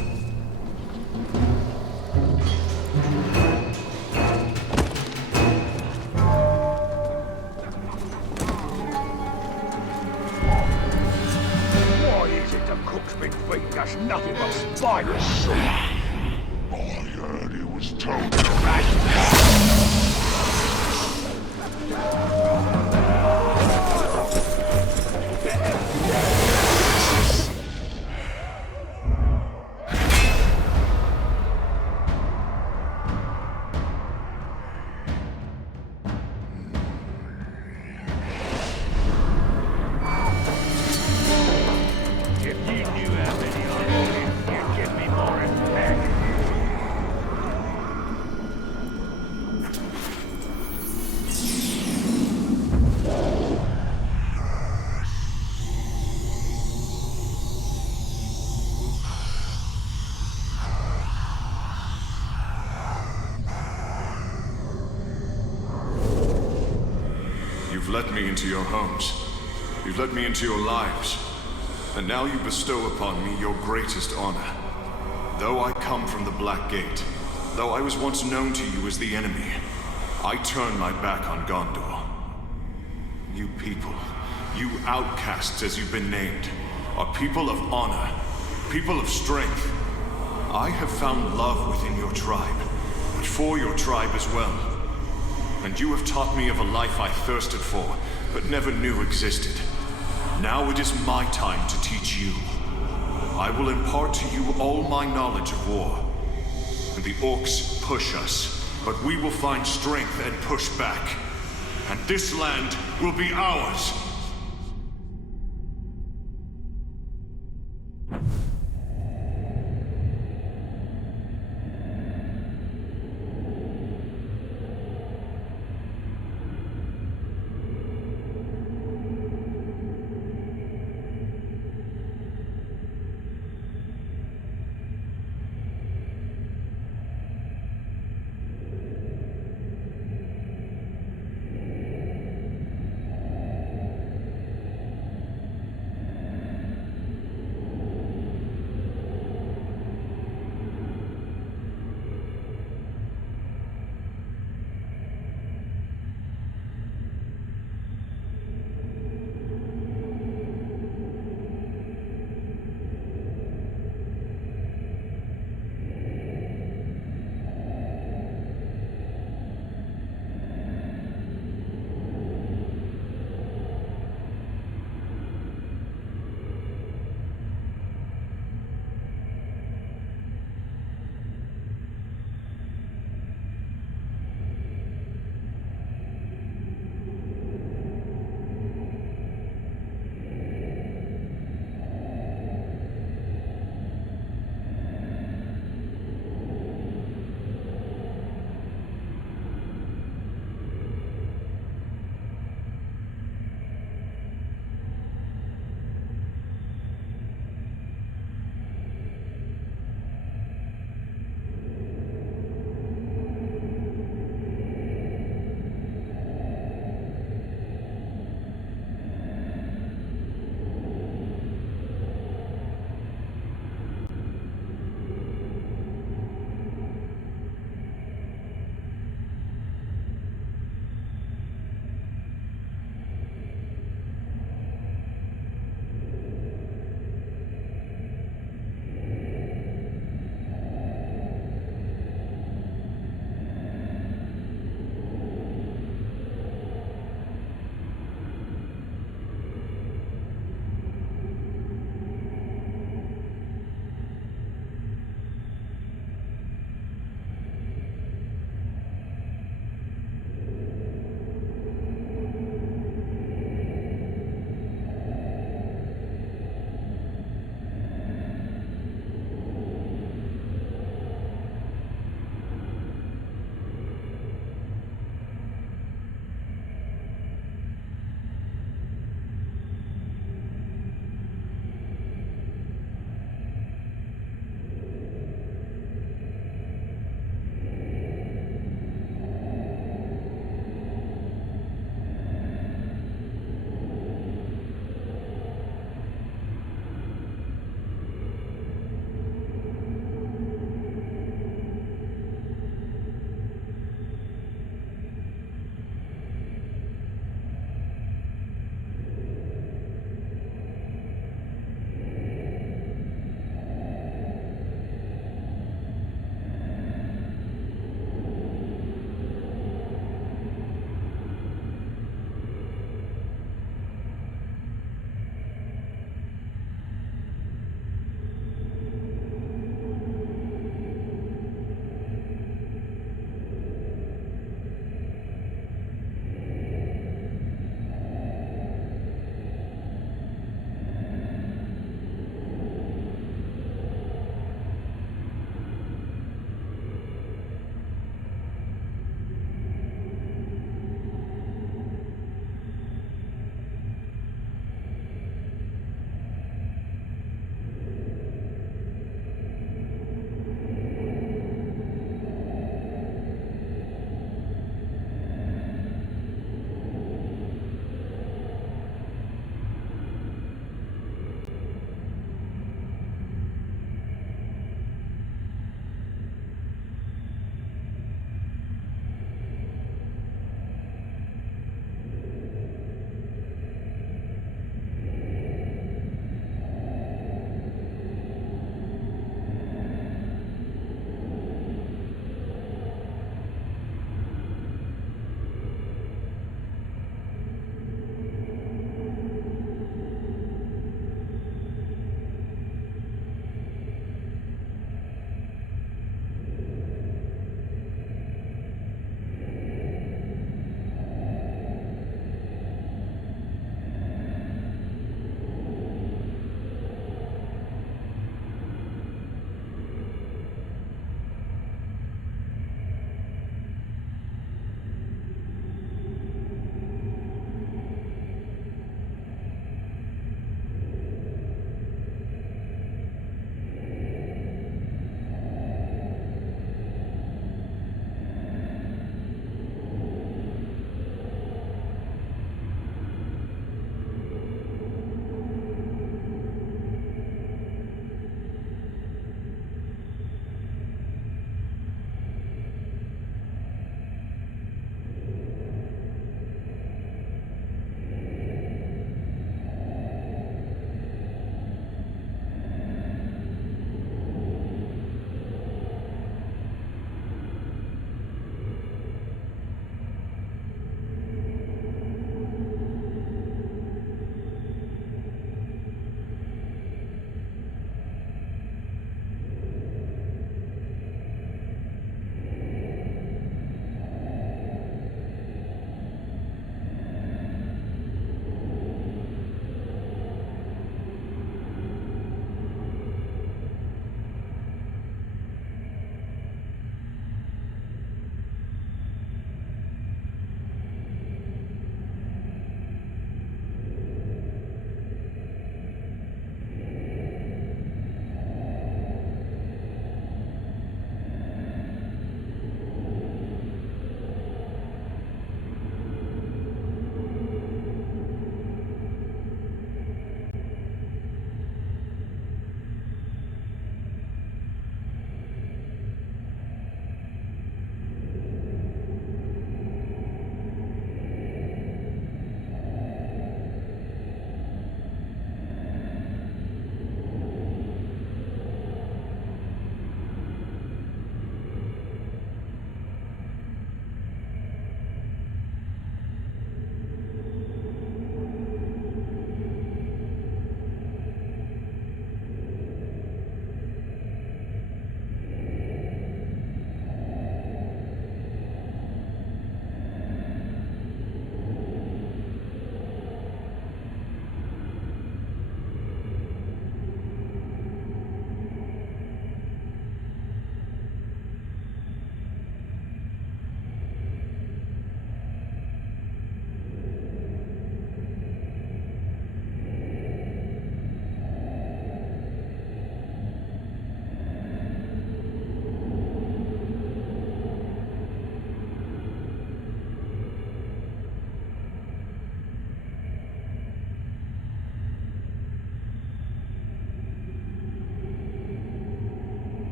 Why is it the cook's been feeding us nothing but spider soup? I heard he was told to If you knew how many I wanted, you'd give me more in back. You've let me into your homes. You've let me into your lives. And now you bestow upon me your greatest honor. Though I come from the Black Gate, though I was once known to you as the enemy, I turn my back on Gondor. You people, you outcasts as you've been named, are people of honor, people of strength. I have found love within your tribe, but for your tribe as well. And you have taught me of a life I thirsted for, but never knew existed. Now it is my time to teach you. I will impart to you all my knowledge of war. And the orcs push us, but we will find strength and push back. And this land will be ours.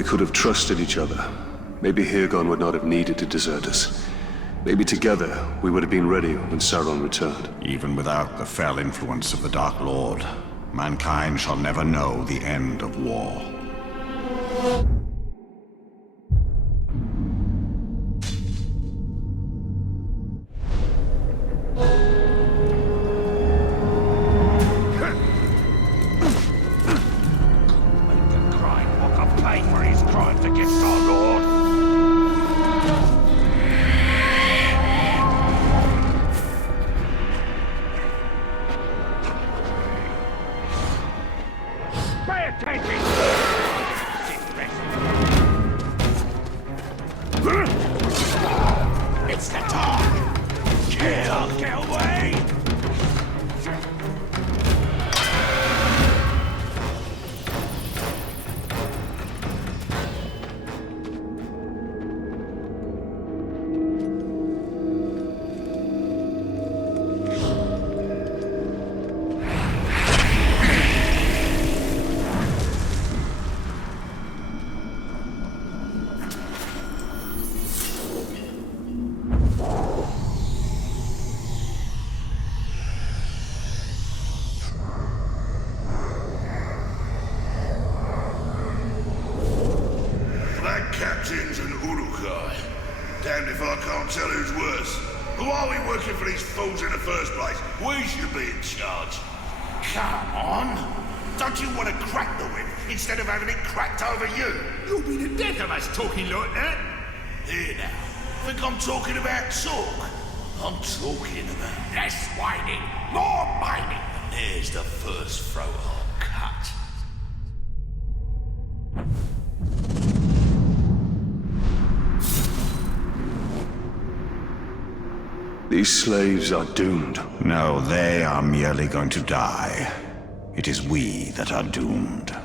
we could have trusted each other, maybe Hirgon would not have needed to desert us. Maybe together we would have been ready when Sauron returned. Even without the fell influence of the Dark Lord, mankind shall never know the end of war. Captains and Uruk-hai. Damned if I can't tell who's worse. Why are we working for these fools in the first place? We should be in charge. Come on. Don't you want to crack the whip instead of having it cracked over you? You'll be the death of us talking like that. Here now. Think I'm talking about talk? I'm talking about Less whining, more mining. And there's the first throat I'll cut. These slaves are doomed. No, they are merely going to die. It is we that are doomed.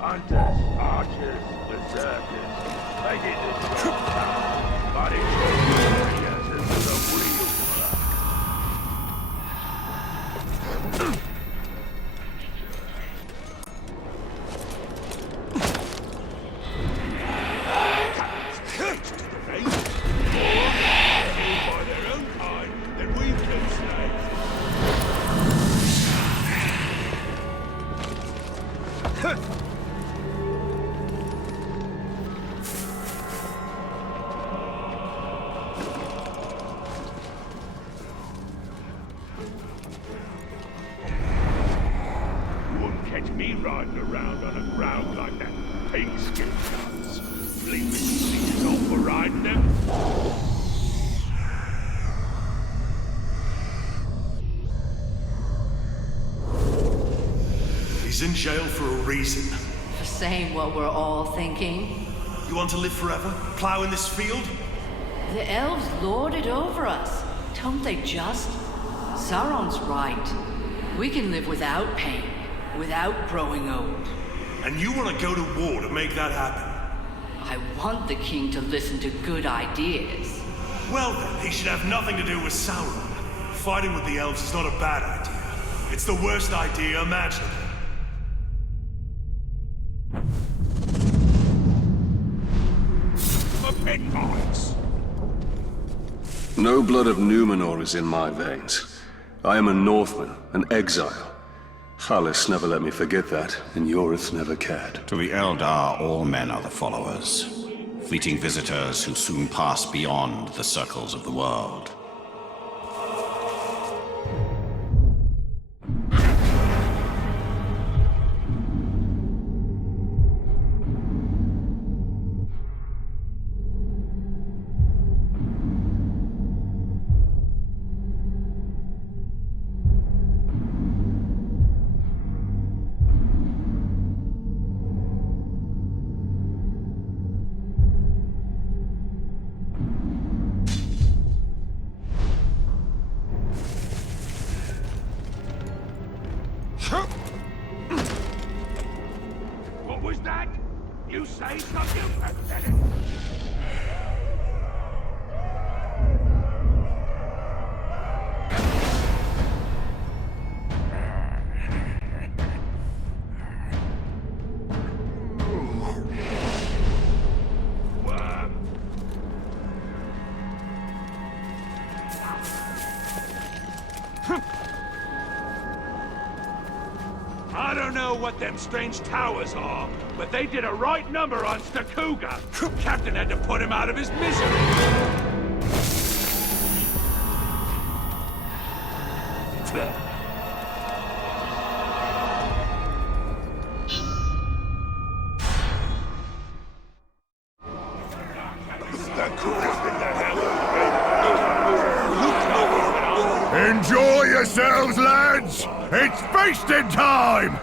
Hunters, archers, berserkers. They did this job, but it took warriors into the real by their own kind, then we kill slaves. Catch me riding around on a ground like that pigskin does. Bleeding sleeves off for riding them. He's in jail for a reason. For saying what we're all thinking. You want to live forever? Plow in this field? The elves lord it over us. Don't they just? Sauron's right. We can live without pain. Without growing old. And you want to go to war to make that happen? I want the king to listen to good ideas. Well then, he should have nothing to do with Sauron. Fighting with the elves is not a bad idea. It's the worst idea imaginable. For pinpoints. No blood of Numenor is in my veins. I am a Northman, an exile. Hallis never let me forget that, and Yorith never cared. To the Eldar, all men are the followers. Fleeting visitors who soon pass beyond the circles of the world. It's not you, pathetic. I don't know what them strange towers are, but they did a right number on Stakuga. Captain had to put him out of his misery. Enjoy yourselves, lads! It's feasting time!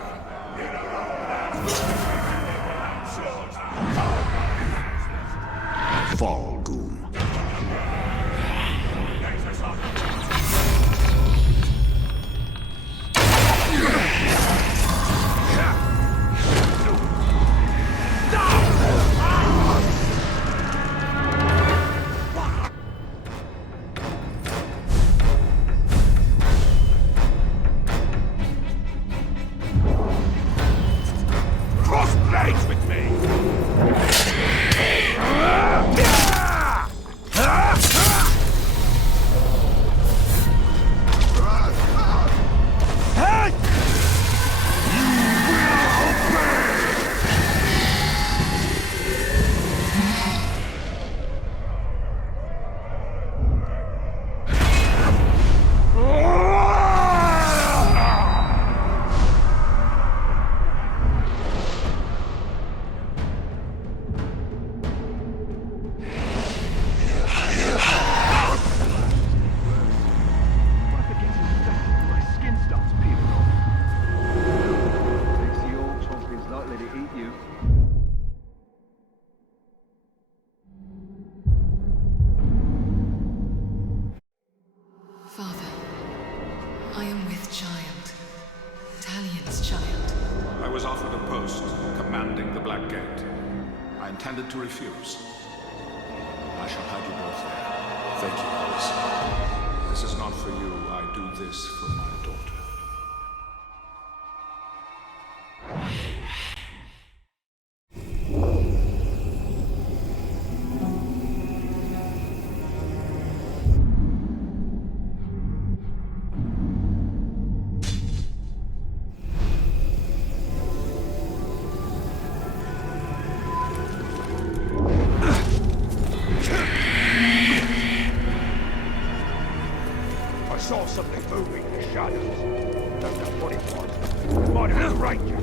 Fall Doom. Cross blades with me! Father, I am with child. Talion's child. I was offered a post commanding the Black Gate. I intended to refuse. I shall have you both there. Thank you, Alice. This is not for you. I do this for my daughter. I saw something moving in the shadows. Don't know what it was. Might have been a ranger.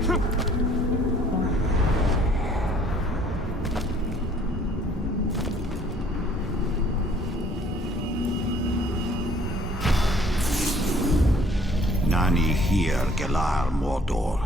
Nani here Gelar Mordor.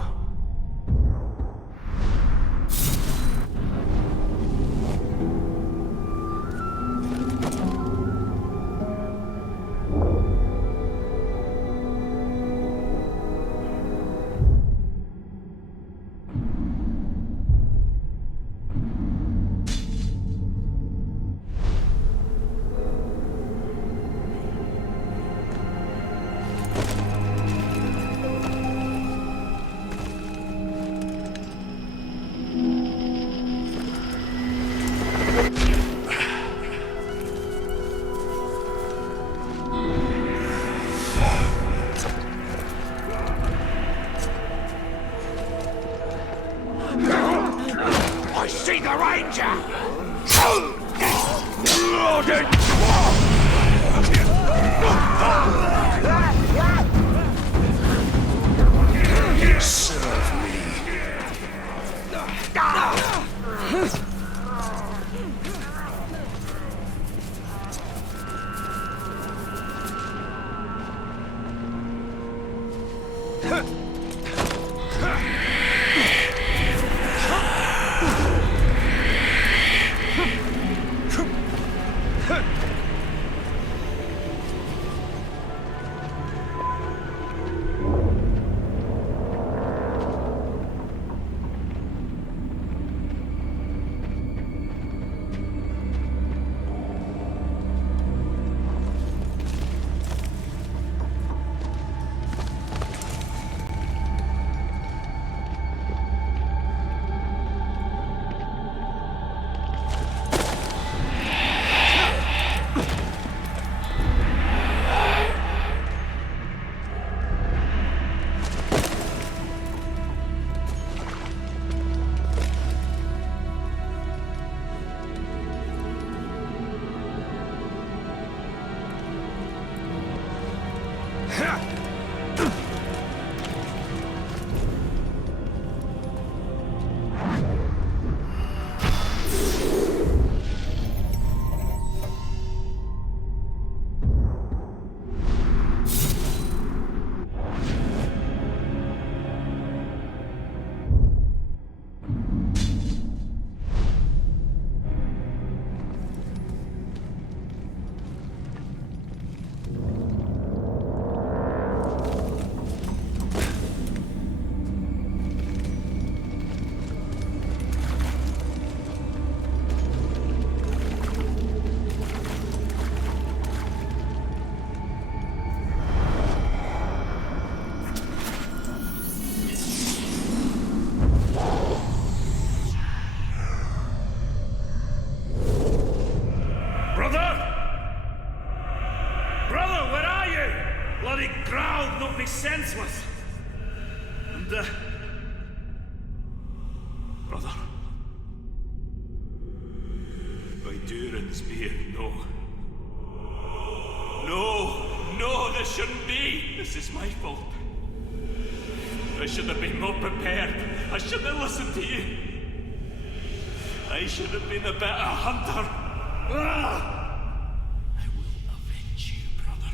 I see the ranger! Serve me. endurance be it? No. No, this shouldn't be. This is my fault. I should have been more prepared. I should have listened to you. I should have been a better hunter. I will avenge you, brother.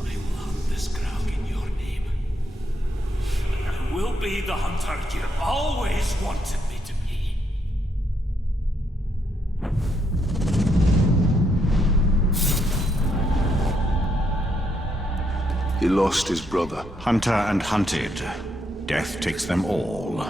I will hunt this crowd in your name. And I will be the hunter you always wanted me to be. He lost his brother. Hunter and hunted. Death takes them all.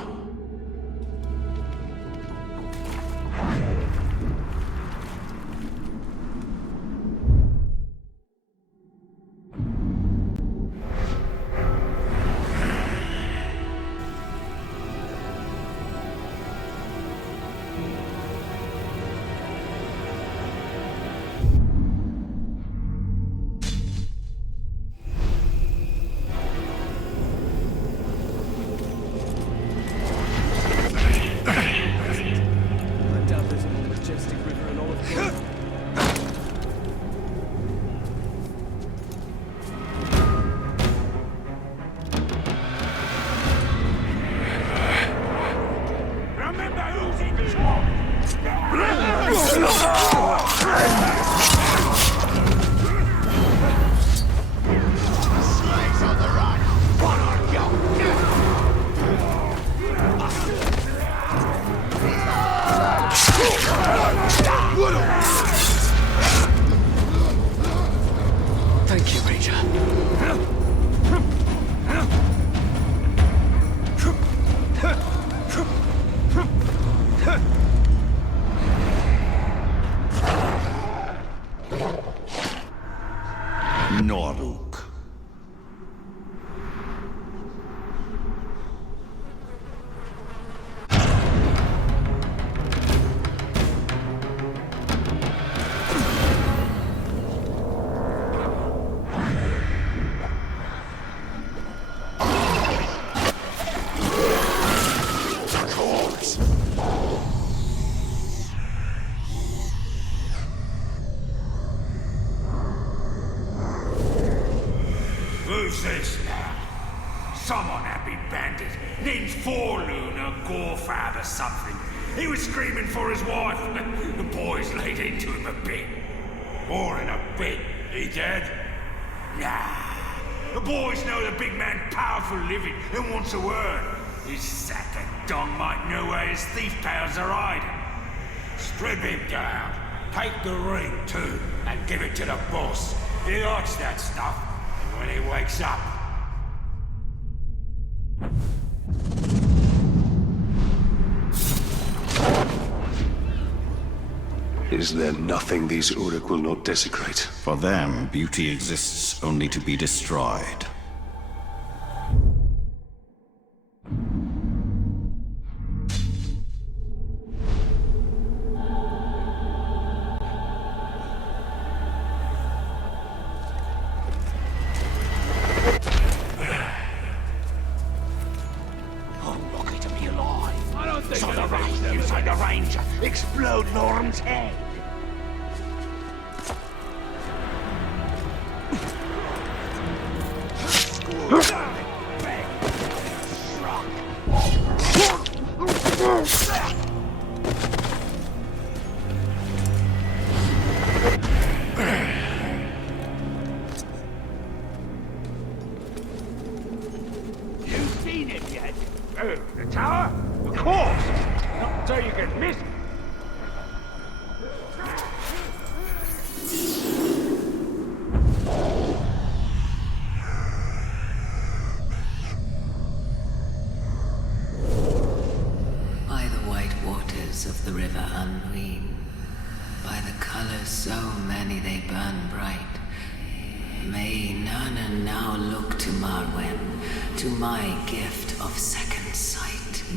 Thank you, Ranger. Noruk. Who's this now? Some unhappy bandit named Forloon or Gorfab or something. He was screaming for his wife. The boys laid into him a bit. More than a bit. He dead? Nah. The boys know the big man powerful living and wants a word. His sack of dong might know where his thief pals are hiding. Strip him down. Take the ring too and give it to the boss. He likes that stuff. When he wakes up. Is there nothing these Uruk will not desecrate? For them, beauty exists only to be destroyed. So the right inside the Ranger explode Norm's head. You seen it yet? Oh, the tower? Of course! Not so you can miss it. By the white waters of the river Unween, by the colors so many they burn bright, may none now look to Marwen, to my gift of second sight.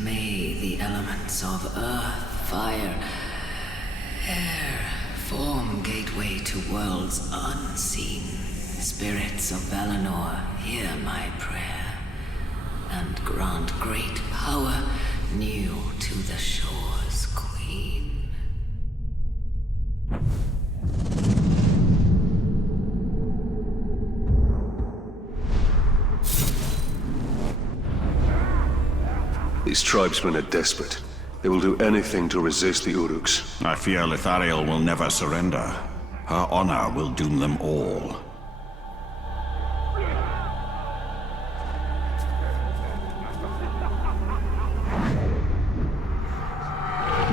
May the elements of earth, fire, air form gateway to worlds unseen. Spirits of Valinor, hear my prayer, and grant great power new to the shore's queen. These tribesmen are desperate. They will do anything to resist the Uruks. I fear Lithariel will never surrender. Her honor will doom them all.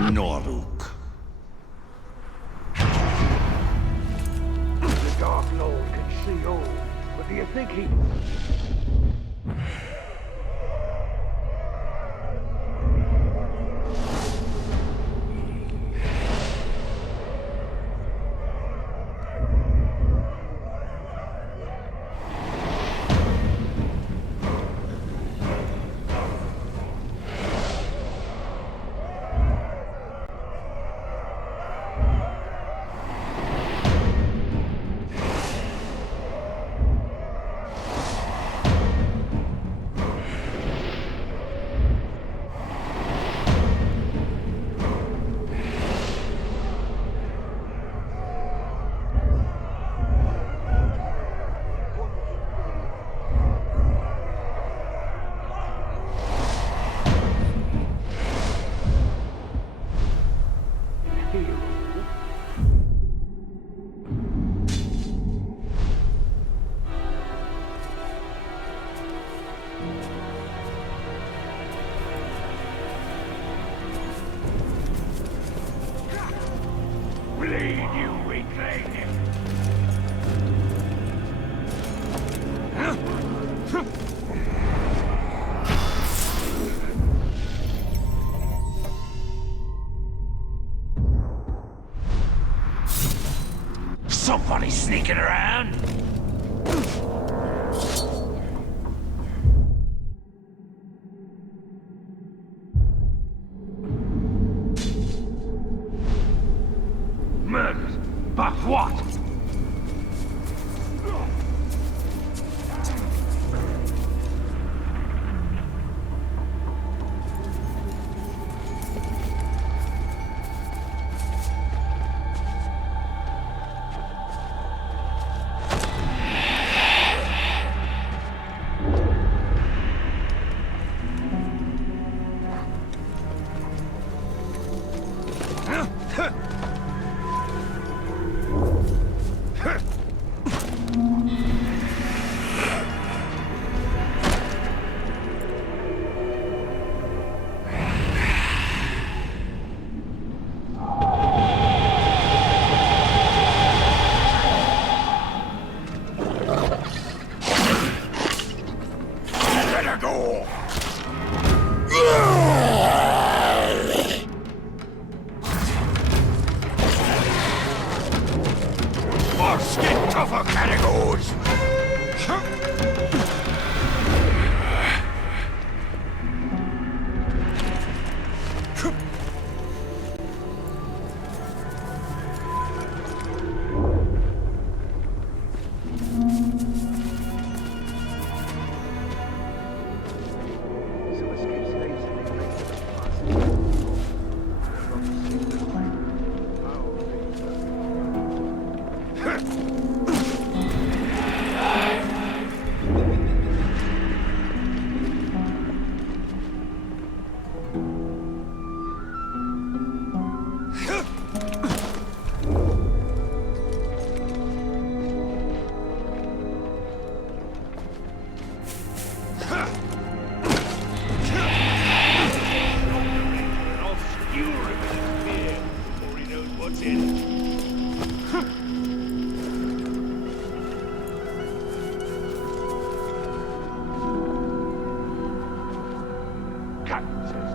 Noruk. The Dark Lord can see all, but do you think he... Bleed, you weakling! Somebody sneaking around? Murdered? But what?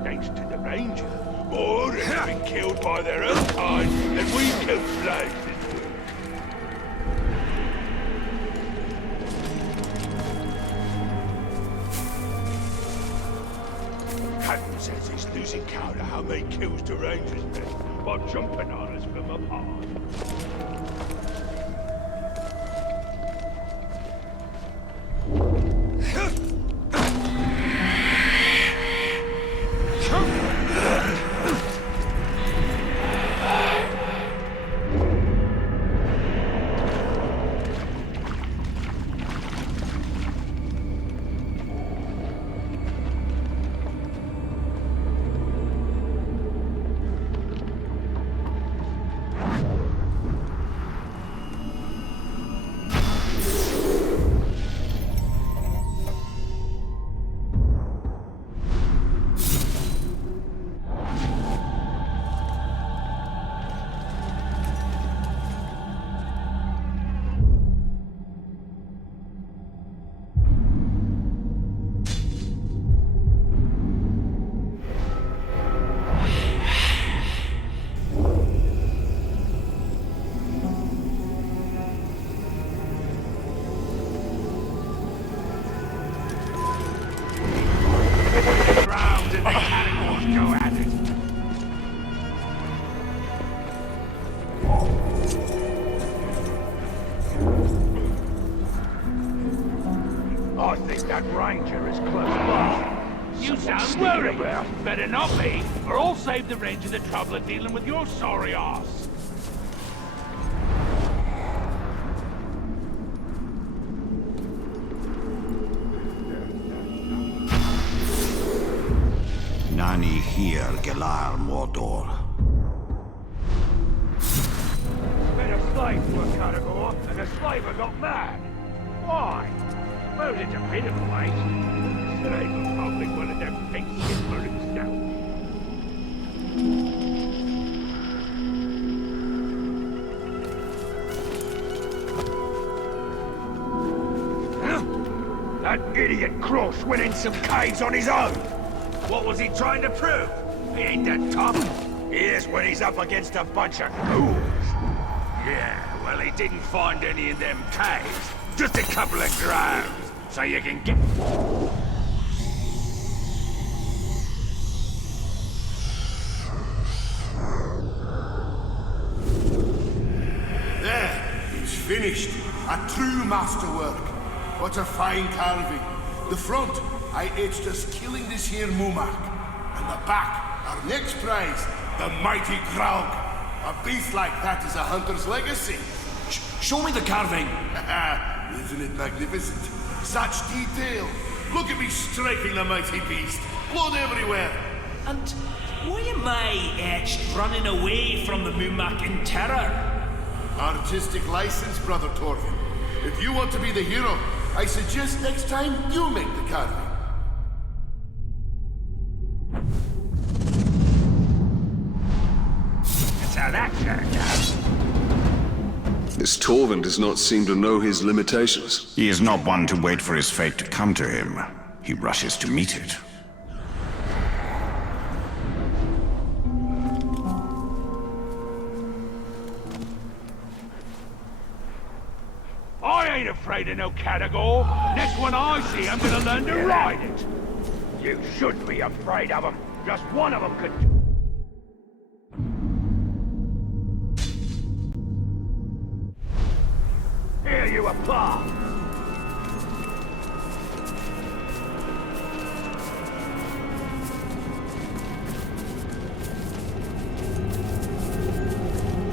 Thanks to the Ranger, more have been killed by their own kind than we killed slaves. Captain says he's losing count of how many kills the Rangers make while jumping on us from apart. That ranger is close by. You sound worried. Better not be, or I'll save the ranger the trouble of dealing with your sorry ass. Nani here, Gelar Mordor. Been a slave to a Caragor, and the slaver got mad. Why? Suppose it's a bit of a waste. Slave will probably one of them pigs for himself. Huh? That idiot Cross went in some caves on his own. What was he trying to prove? He ain't that tough. He is when he's up against a bunch of ghouls. Yeah, well, he didn't find any in them caves. Just a couple of grounds, so you can get... There, it's finished. A true masterwork. What a fine carving. The front, I etched us killing this here Mumak. And the back, our next prize, the mighty Graug. A beast like that is a hunter's legacy. Show me the carving. Isn't it magnificent? Such detail. Look at me striking the mighty beast. Blood everywhere. And why am I etched running away from the Mumak in terror? Artistic license, Brother Torvin. If you want to be the hero, I suggest next time you make the carving. That's how that turned out. This Torvin does not seem to know his limitations. He is not one to wait for his fate to come to him. He rushes to meet it. I ain't afraid of no Caragor. Next one I see, I'm gonna learn to ride it. You shouldn't be afraid of them. Just one of them could... Here you apart.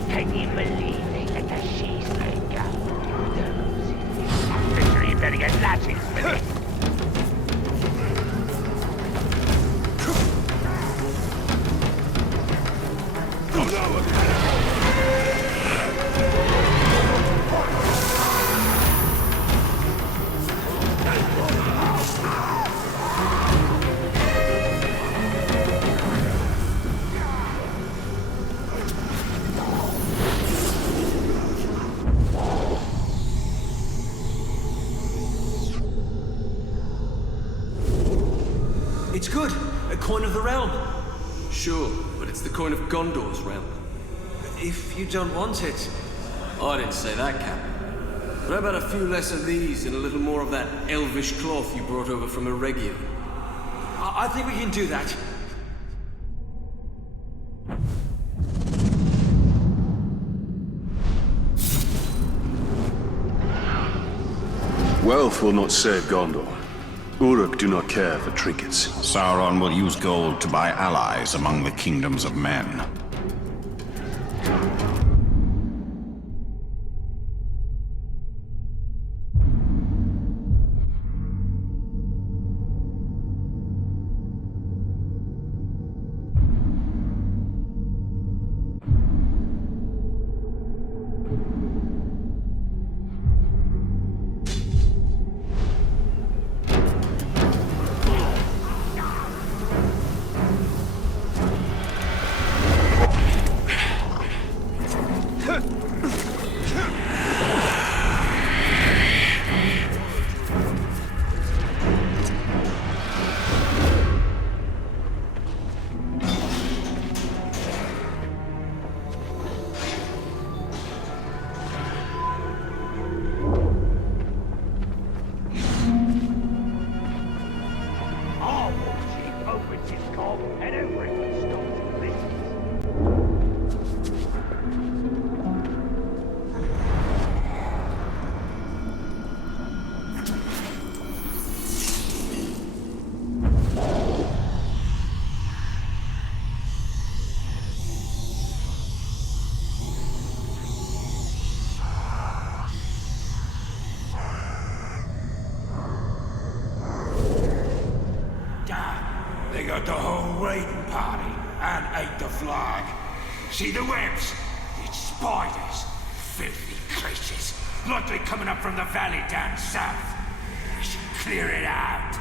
Can you believe they let the she's let go? Victor, you better get latching with it. It's good. A coin of the realm. Sure, but it's the coin of Gondor's realm. If you don't want it... I didn't say that, Captain. But how about a few less of these and a little more of that elvish cloth you brought over from Eregia? I think we can do that. Wealth will not save Gondor. Uruk do not care for trinkets. Sauron will use gold to buy allies among the kingdoms of men. See the webs? It's spiders. Filthy creatures. Likely coming up from the valley down south. We should clear it out.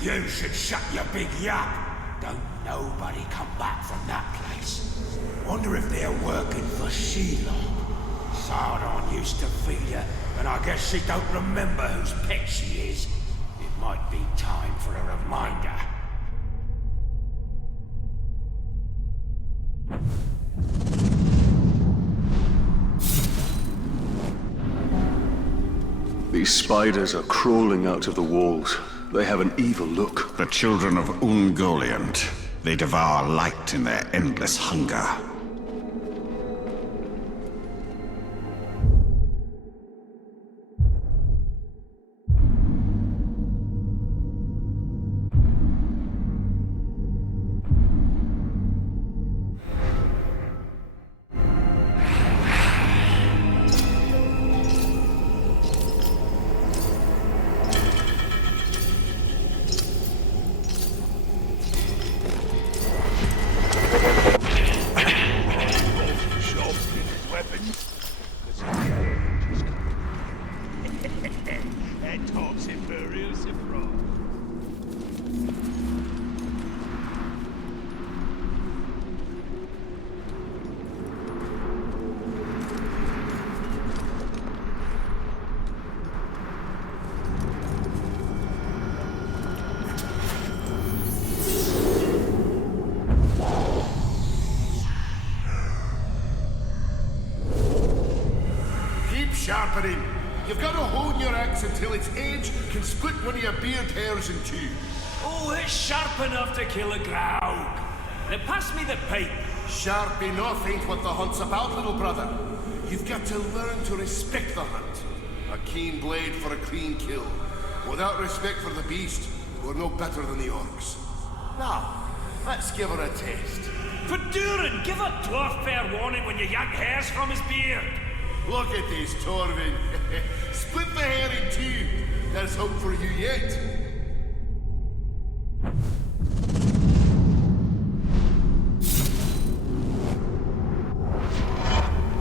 You should shut your big yap. Don't nobody come back from that place. Wonder if they're working for Sheila. Sauron used to feed her, and I guess she don't remember whose pet she is. It might be time for a reminder. These spiders are crawling out of the walls. They have an evil look. The children of Ungoliant. They devour light in their endless hunger. Sharpening. You've got to hone your axe until its edge can split one of your beard hairs in two. Oh, it's sharp enough to kill a growl. Now pass me the pipe. Sharp enough ain't what the hunt's about, little brother. You've got to learn to respect the hunt. A keen blade for a clean kill. Without respect for the beast, we're no better than the orcs. Now, let's give her a taste. For Durin, give a dwarf fair warning when you yank hairs from his beard. Look at this, Torvin. Split the hair in two. There's hope for you yet.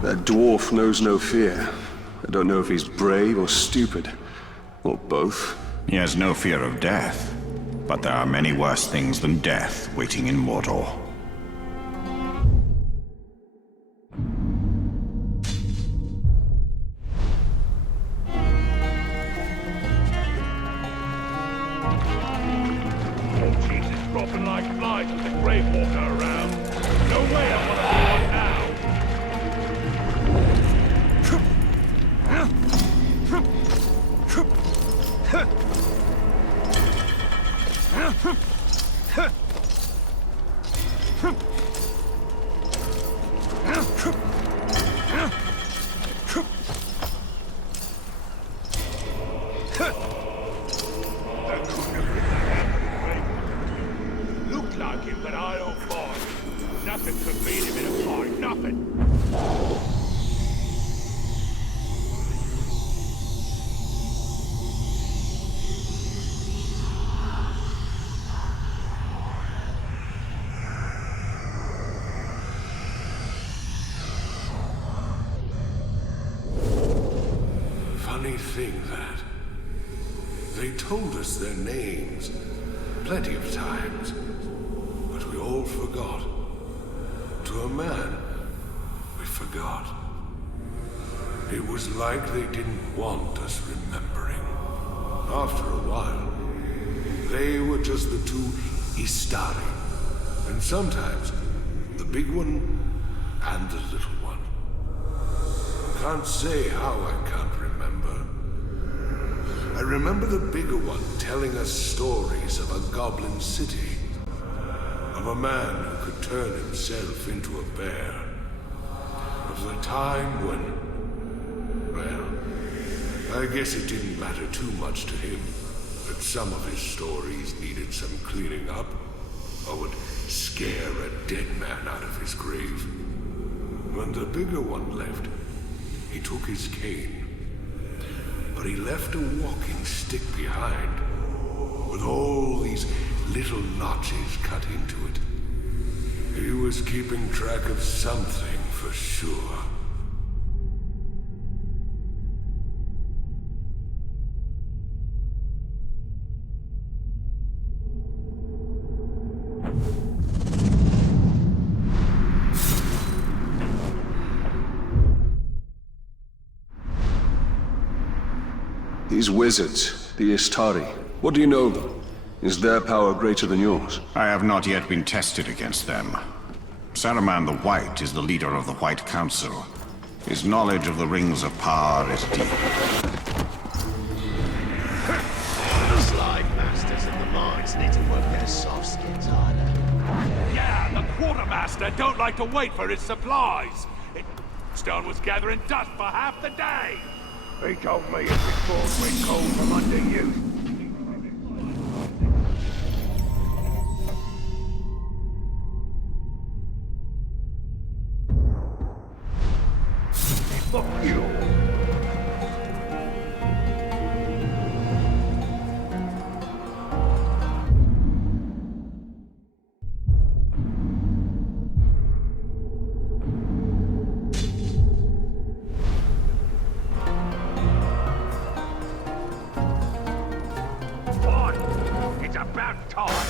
That dwarf knows no fear. I don't know if he's brave or stupid, or both. He has no fear of death, but there are many worse things than death waiting in Mordor. Dropping like flies with the Grey Walker around. No way I'm gonna do it now. Like him, but I don't mind. Nothing could beat him in a fight, nothing. Funny thing that. They told us their names plenty of times. We all forgot. To a man, we forgot. It was like they didn't want us remembering. After a while, they were just the two Istari. And sometimes, the big one and the little one. Can't say how I can't remember. I remember the bigger one telling us stories of a goblin city. Of a man who could turn himself into a bear. Of the time when... well, I guess it didn't matter too much to him that some of his stories needed some cleaning up, or would scare a dead man out of his grave. When the bigger one left, he took his cane, but he left a walking stick behind, with all these little notches cut into it. He was keeping track of something for sure. These wizards, the Istari, what do you know of them? Is their power greater than yours? I have not yet been tested against them. Saruman the White is the leader of the White Council. His knowledge of the Rings of Power is deep. The slide masters and the mines need to work their soft skins harder. Yeah, the quartermaster don't like to wait for his supplies. Stone was gathering dust for half the day. He told me if it falls went cold from under you. Fuck you. It's about time.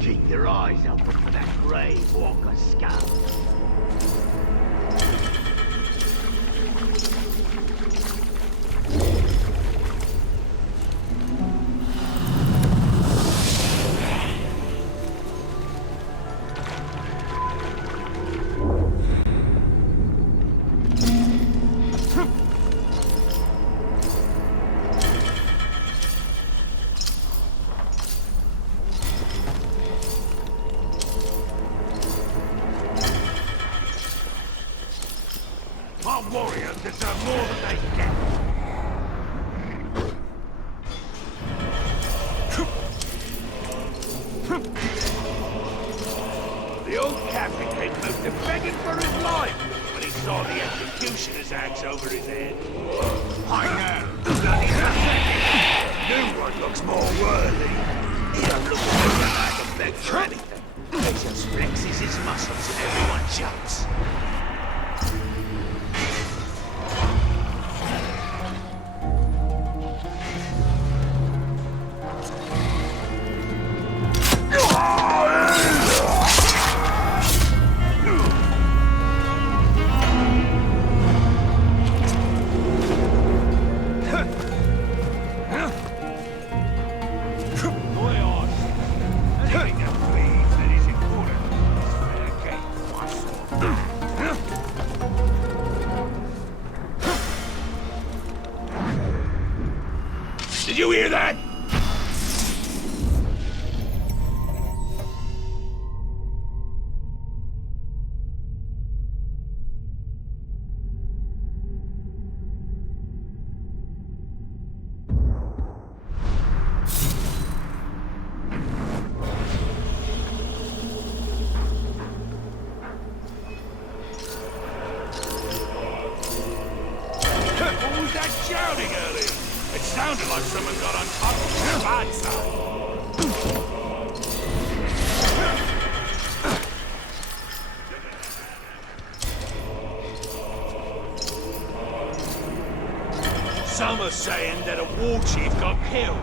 Keep your eyes open for that grey walker scout. Our warriors deserve more than they get. The old captain came close to begging for his life when he saw the executioner's axe over his head. I know. Bloody nothing. New one looks more worthy. He don't look like a beg for anything. He just flexes his muscles and everyone jumps. Did you hear that? What was that shouting earlier? It sounded like someone got on top of their bad side. Some are saying that a war chief got killed.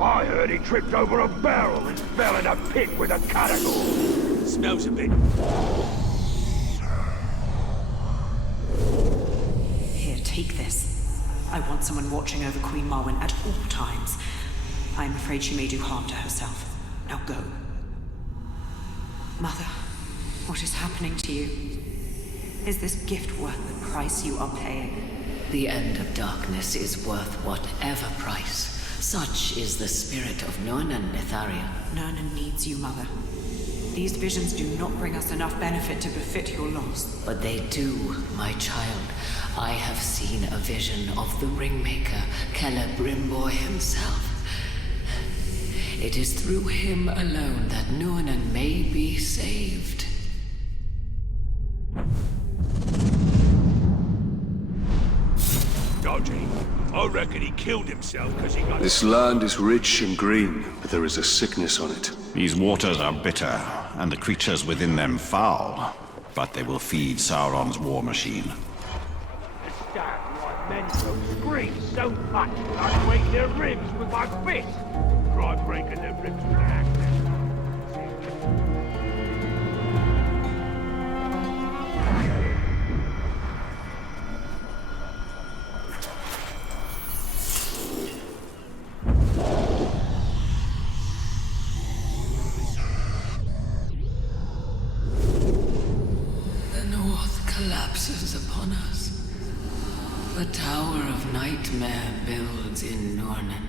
I heard he tripped over a barrel and fell in a pit with a cannibal. Smells a bit. Here, take this. I want someone watching over Queen Marwen at all times. I am afraid she may do harm to herself. Now go. Mother, what is happening to you? Is this gift worth the price you are paying? The end of darkness is worth whatever price. Such is the spirit of Nurnan Netharia. Nurnan needs you, Mother. These visions do not bring us enough benefit to befit your loss. But they do, my child. I have seen a vision of the Ringmaker, Celebrimbor himself. It is through him alone that Nurnan may be saved. I reckon he killed himself because he got... This land is rich and green, but there is a sickness on it. These waters are bitter, and the creatures within them foul. But they will feed Sauron's war machine. Stab my men will scream so much I break their ribs with my fist. Try breaking their ribs with an axe. Collapses upon us. The Tower of Nightmare builds in Nornen.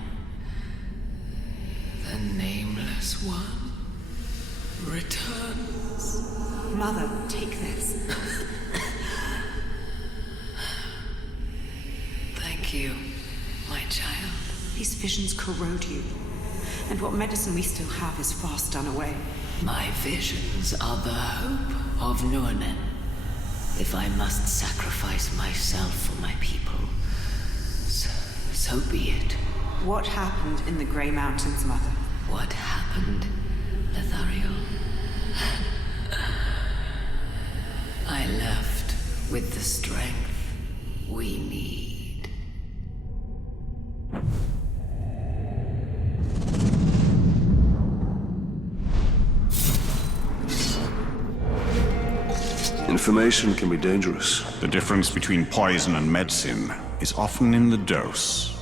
The Nameless One returns. Mother, take this. Thank you, my child. These visions corrode you. And what medicine we still have is fast done away. My visions are the hope of Nornen. If I must sacrifice myself for my people, so be it. What happened in the Grey Mountains, Mother? What happened, Lethariel? I left with the strength we need. Information can be dangerous. The difference between poison and medicine is often in the dose.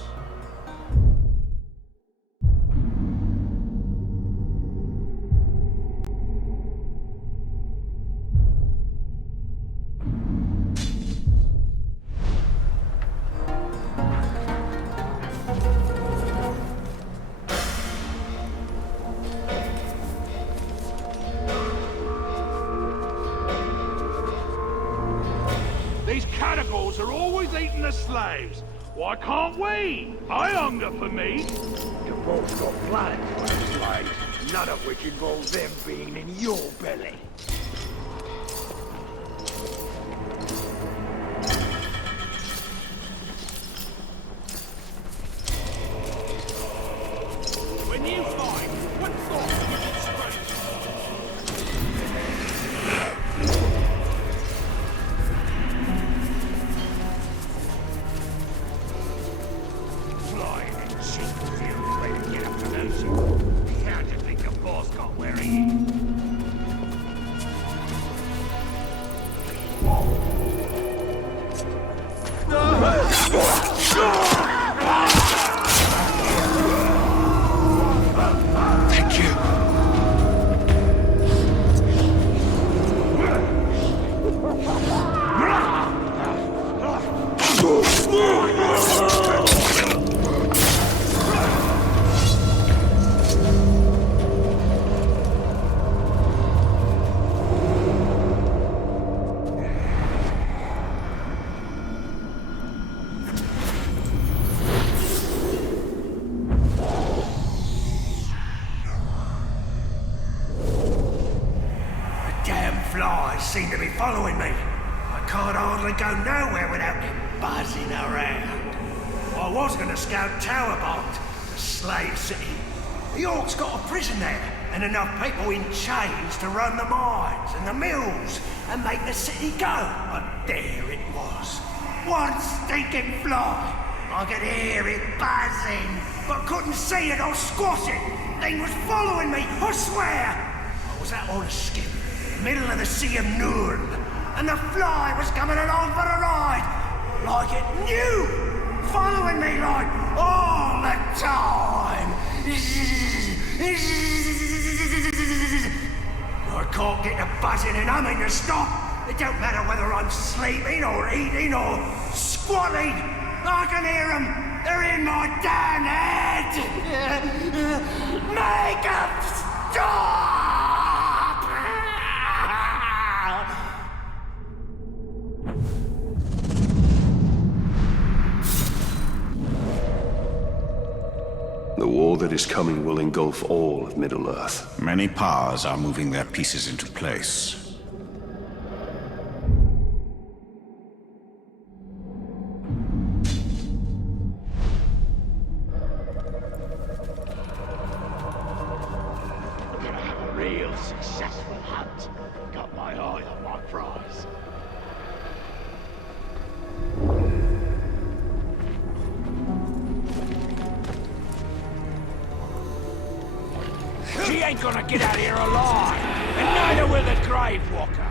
Are always eating the slaves. Why can't we? I hunger for meat. You've both got plans for the slaves, none of which involve them being in your belly. When you find what thought you can straight. Seem to be following me. I can't hardly go nowhere without them buzzing around. I was going to scout Towerbolt, the slave city. The Orcs got a prison there, and enough people in chains to run the mines and the mills and make the city go. But there it was. One stinking fly. I could hear it buzzing, but couldn't see it or squash it. Thing was following me, I swear. I was out on a skip. Middle of the Sea of Nurn, and the fly was coming along for a ride, like it knew, following me like all the time. I can't get the buzzing and humming to stop. It don't matter whether I'm sleeping or eating or squatting. I can hear them. They're in my damn head. Make them stop! The war that is coming will engulf all of Middle-earth. Many powers are moving their pieces into place. a successful hunt. Got my eye on my prize. She ain't gonna get out of here alive, and neither will the Grave Walker.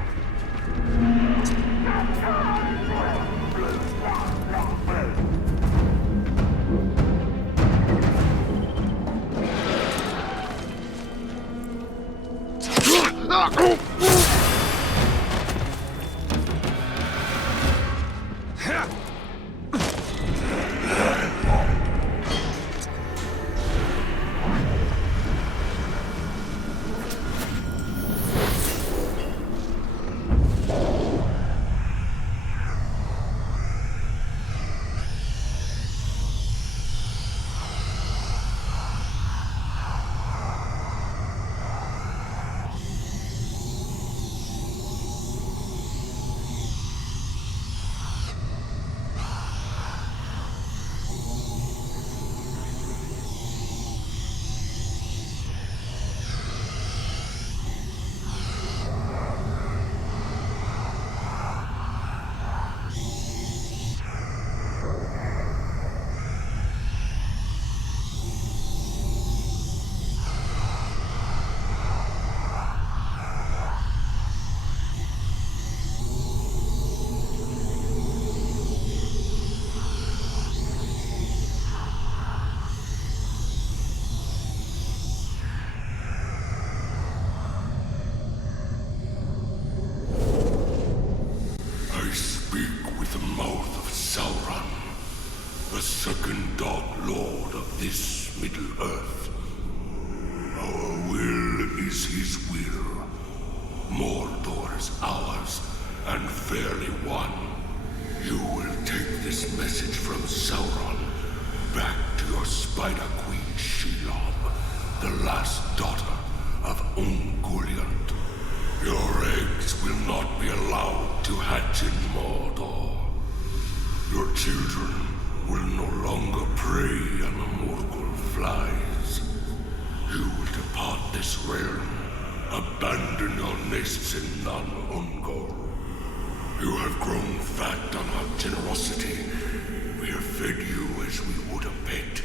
second Dark Lord of this Middle-earth. Our will is his will. Mordor is ours, and fairly won. You will take this message from Sauron back to your Spider Queen Shelob, the last daughter of Ungoliant. Your eggs will not be allowed to hatch in Mordor. Your children will no longer prey on the Morgul flies. You will depart this realm, abandon your nests in Non-Ungol. You have grown fat on our generosity. We have fed you as we would a pet,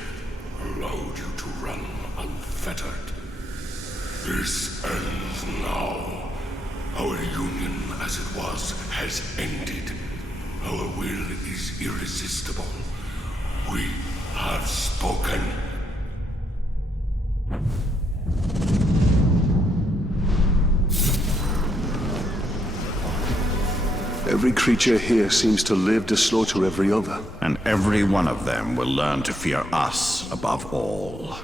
allowed you to run unfettered. This ends now. Our union, as it was, has ended. Our will is irresistible. We have spoken. Every creature here seems to live to slaughter every other. And every one of them will learn to fear us above all.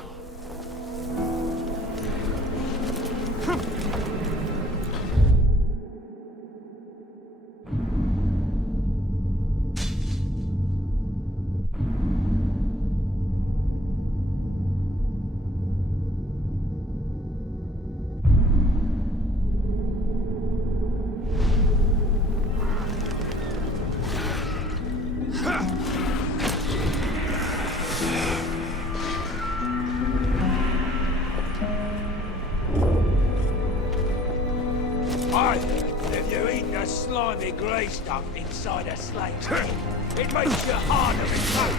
If you eat the slimy grey stuff inside a slave's head, it makes you harder and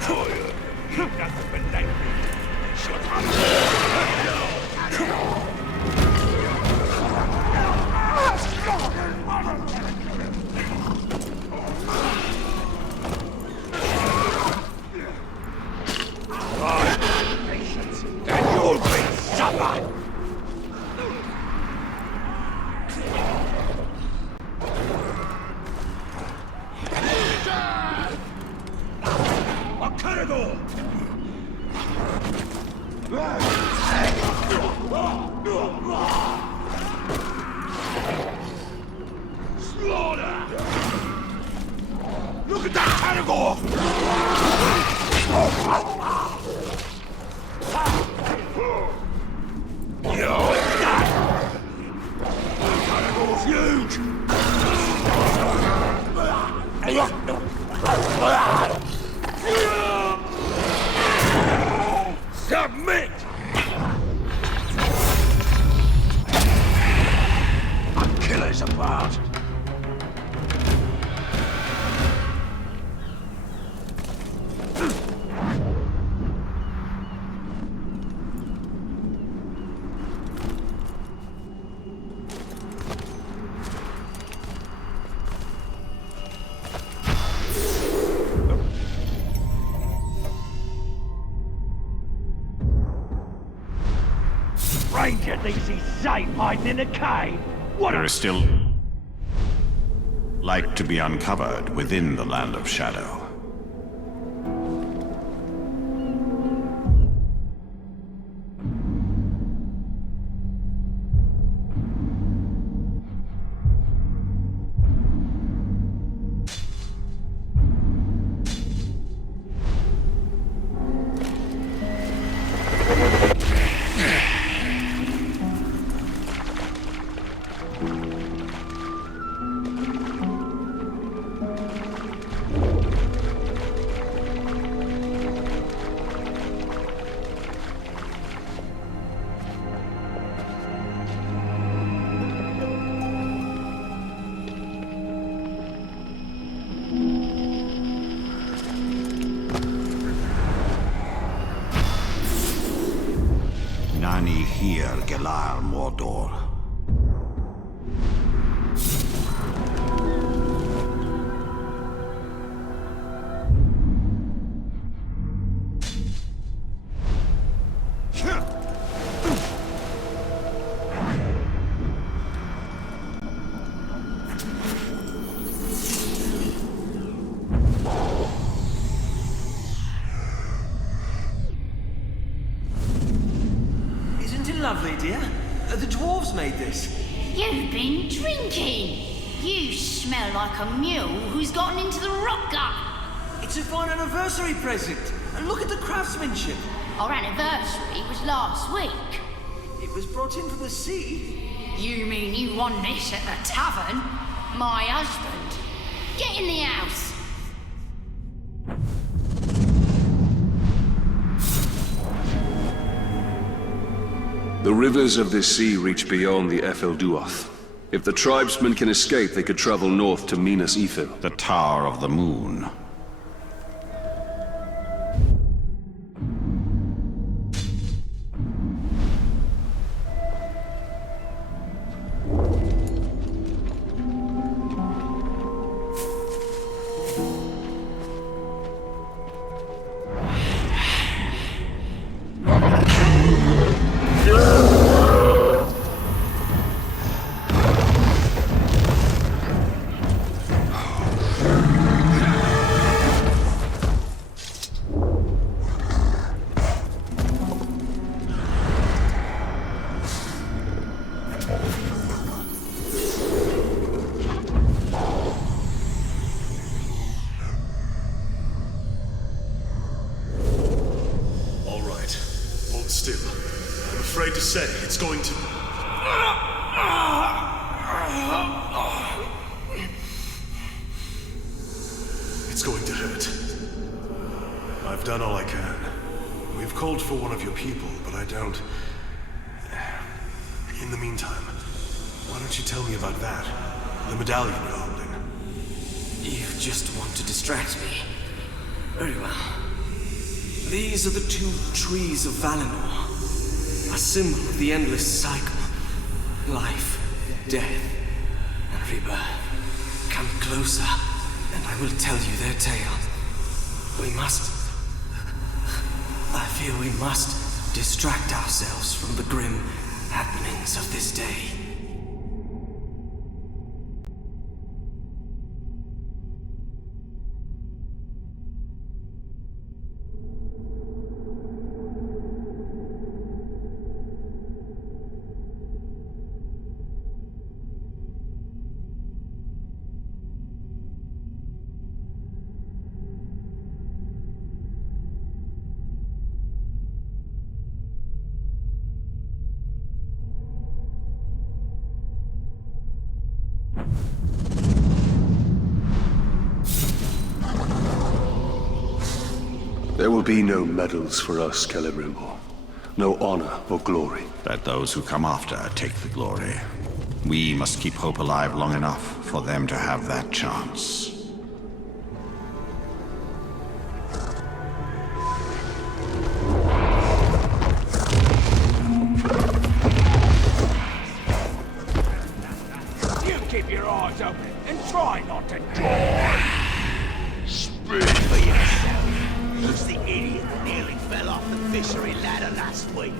cold. Nothing but language. Patience, and you'll be suffered. Slaughter! Look at that Caragor! You're done! Caragor's huge! Submit! stranger thinks he's safe hiding in a cave. What There is still light to be uncovered within the Land of Shadow. Nani here Gelar Mordor. Lovely, dear. The dwarves made this. You've been drinking. You smell like a mule who's gotten into the rock gut. It's a fine anniversary present. And look at the craftsmanship. Our anniversary was last week. It was brought in from the sea. You mean you won this at the tavern? My husband. Get in the house. The rivers of this sea reach beyond the Efelduoth. If the tribesmen can escape, they could travel north to Minas Ithil. The Tower of the Moon. Still, I'm afraid to say it's going to... It's going to hurt. I've done all I can. We've called for one of your people, but I don't... In the meantime, why don't you tell me about that? The medallion you're holding. You just want to distract me. Very well. These are the two trees of Valinor, a symbol of the endless cycle. Life, death, and rebirth. Come closer, and I will tell you their tale. I feel we must distract ourselves from the grim happenings of this day. There will be no medals for us, Celebrimbor. No honor or glory. Let those who come after take the glory. We must keep hope alive long enough for them to have that chance. You keep your eyes open and try not to die. Speak for yourself. Who's the idiot that nearly fell off the fishery ladder last week?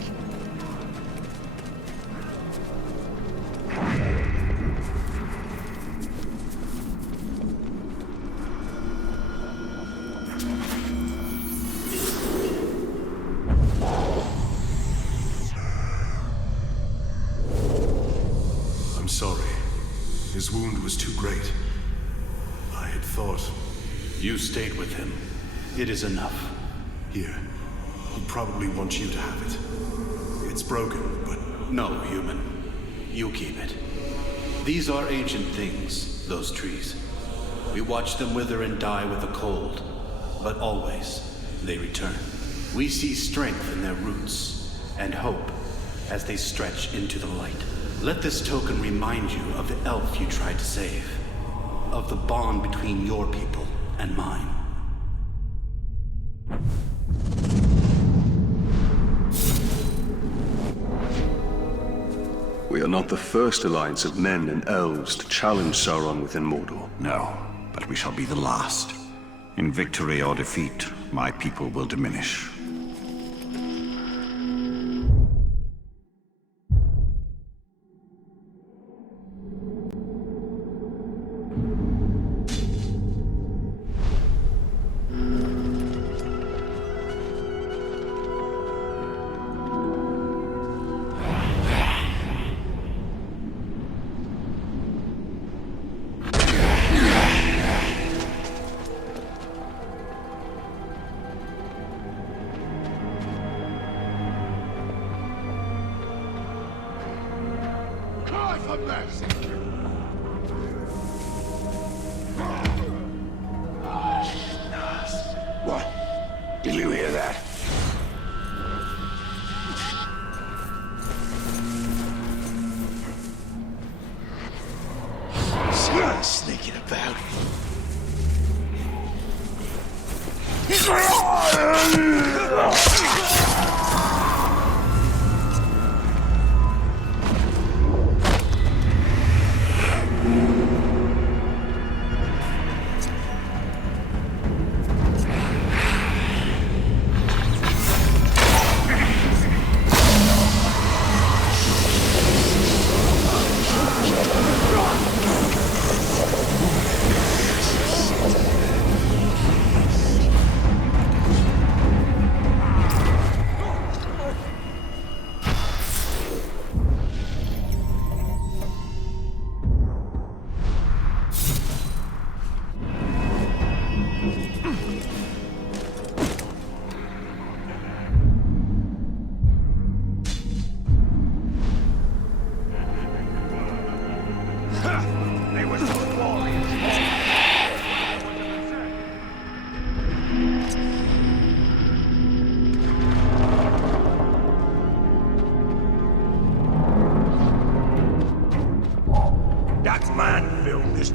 His wound was too great. I had thought... You stayed with him. It is enough. Here. He probably wants you to have it. It's broken, but... No, human. You keep it. These are ancient things, those trees. We watch them wither and die with the cold, but always they return. We see strength in their roots, and hope as they stretch into the light. Let this token remind you of the elf you tried to save, of the bond between your people and mine. We are not the first alliance of men and elves to challenge Sauron within Mordor. No, but we shall be the last. In victory or defeat, my people will diminish. What? Did you hear that? Someone's sneaking about.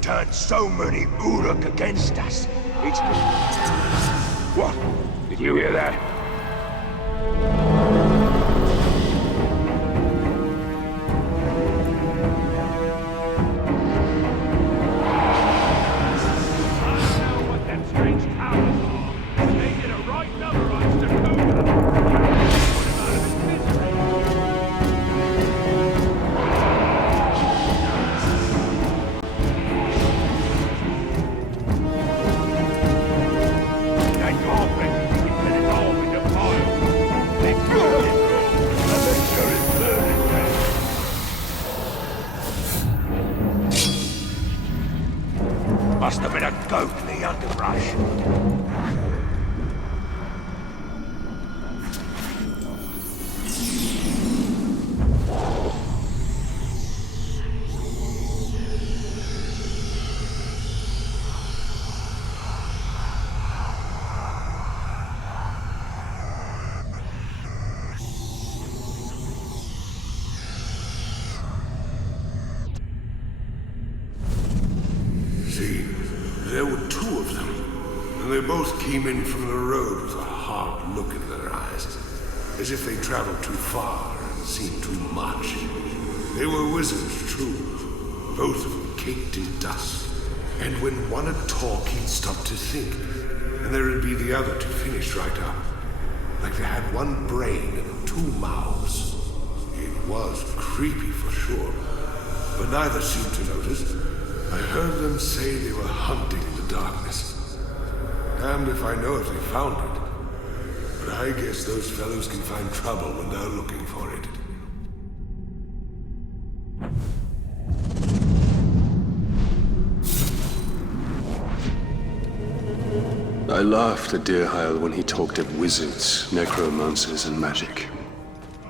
Turned so many Uruk against us. It's... What? Did you hear that? Must have been a goat in the underbrush. There were two of them, and they both came in from the road with a hard look in their eyes, as if they traveled too far and seen too much. They were wizards, true, both of them caked in dust. And when one would talk, he'd stop to think, and there would be the other to finish right up, like they had one brain and two mouths. It was creepy for sure, but neither seemed to notice. I heard them say they were hunting in the darkness. Damned if I know if they found it. But I guess those fellows can find trouble when they're looking for it. laughed at Deerheil when he talked of wizards, necromancers, and magic.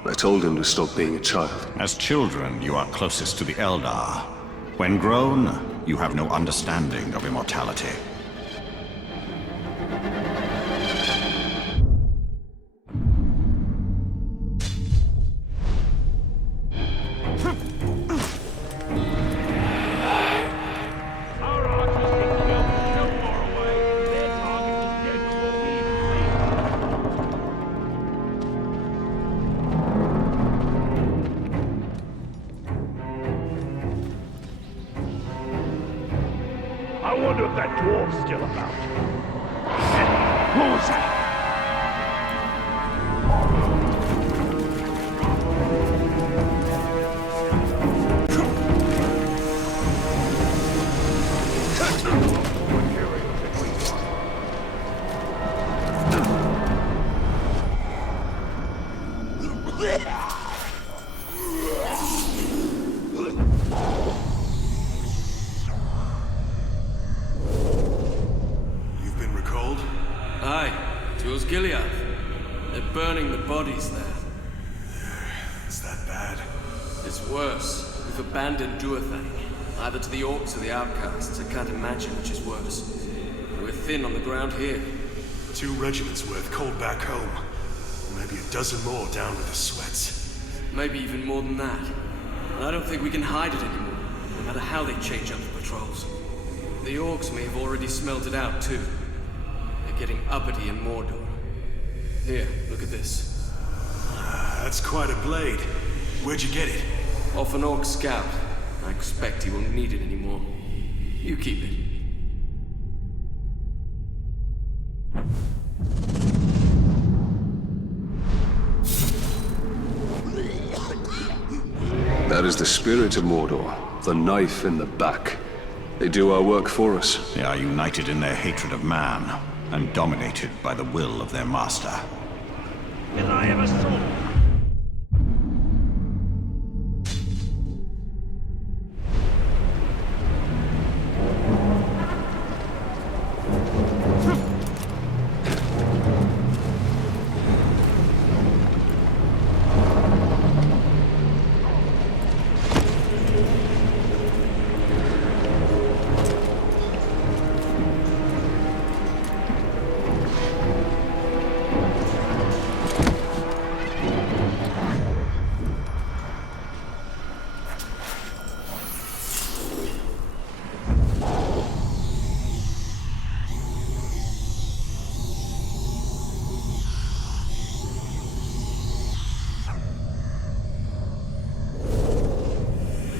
I told him to stop being a child. As children, you are closest to the Eldar. When grown, you have no understanding of immortality. I wonder if that dwarf's still about. What was that? They're burning the bodies there. It's that bad? It's worse. We've abandoned Duathan, either to the orcs or the outcasts. I can't imagine which is worse. We're thin on the ground here. 2 regiments worth called back home. Maybe a dozen more down with the sweats. Maybe even more than that. And I don't think we can hide it anymore, no matter how they change up the patrols. The orcs may have already smelled it out too. They're getting uppity in Mordor. Here, look at this. That's quite a blade. Where'd you get it? Off an orc scout. I expect he won't need it anymore. You keep it. That is the spirit of Mordor, the knife in the back. They do our work for us. They are united in their hatred of man, and dominated by the will of their master. Will I ever saw?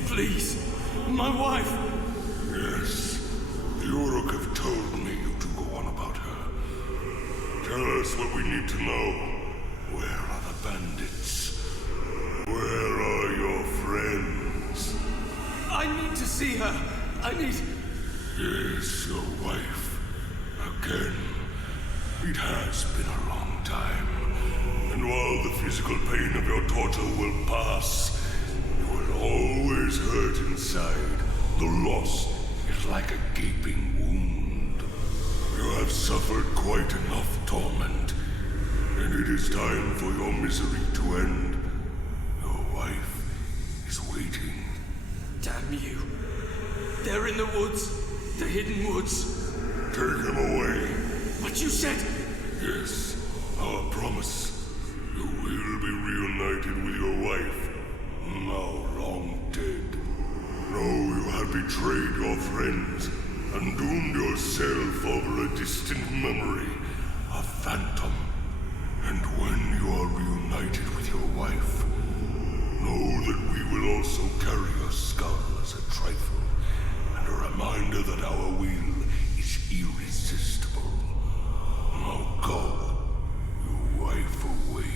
Please, my wife. Yes, the Uruk have told me you to go on about her. Tell us what we need to know. Where are the bandits? Where are your friends? I need to see her. I need... Yes, your wife. Again. It has been a long time. And while the physical pain of your torture will pass, you will always hurt inside. The loss is like a gaping wound. You have suffered quite enough torment, and it is time for your misery to end. Your wife is waiting. Damn you. They're in the woods. The hidden woods. Take him away. What you said? Yes, our promise. You will be reunited with your wife, now long dead. Know you have betrayed your friends and doomed yourself over a distant memory, a phantom. And when you are reunited with your wife, know that we will also carry your skull as a trifle, and a reminder that our will is irresistible. Now go. Your wife awaits.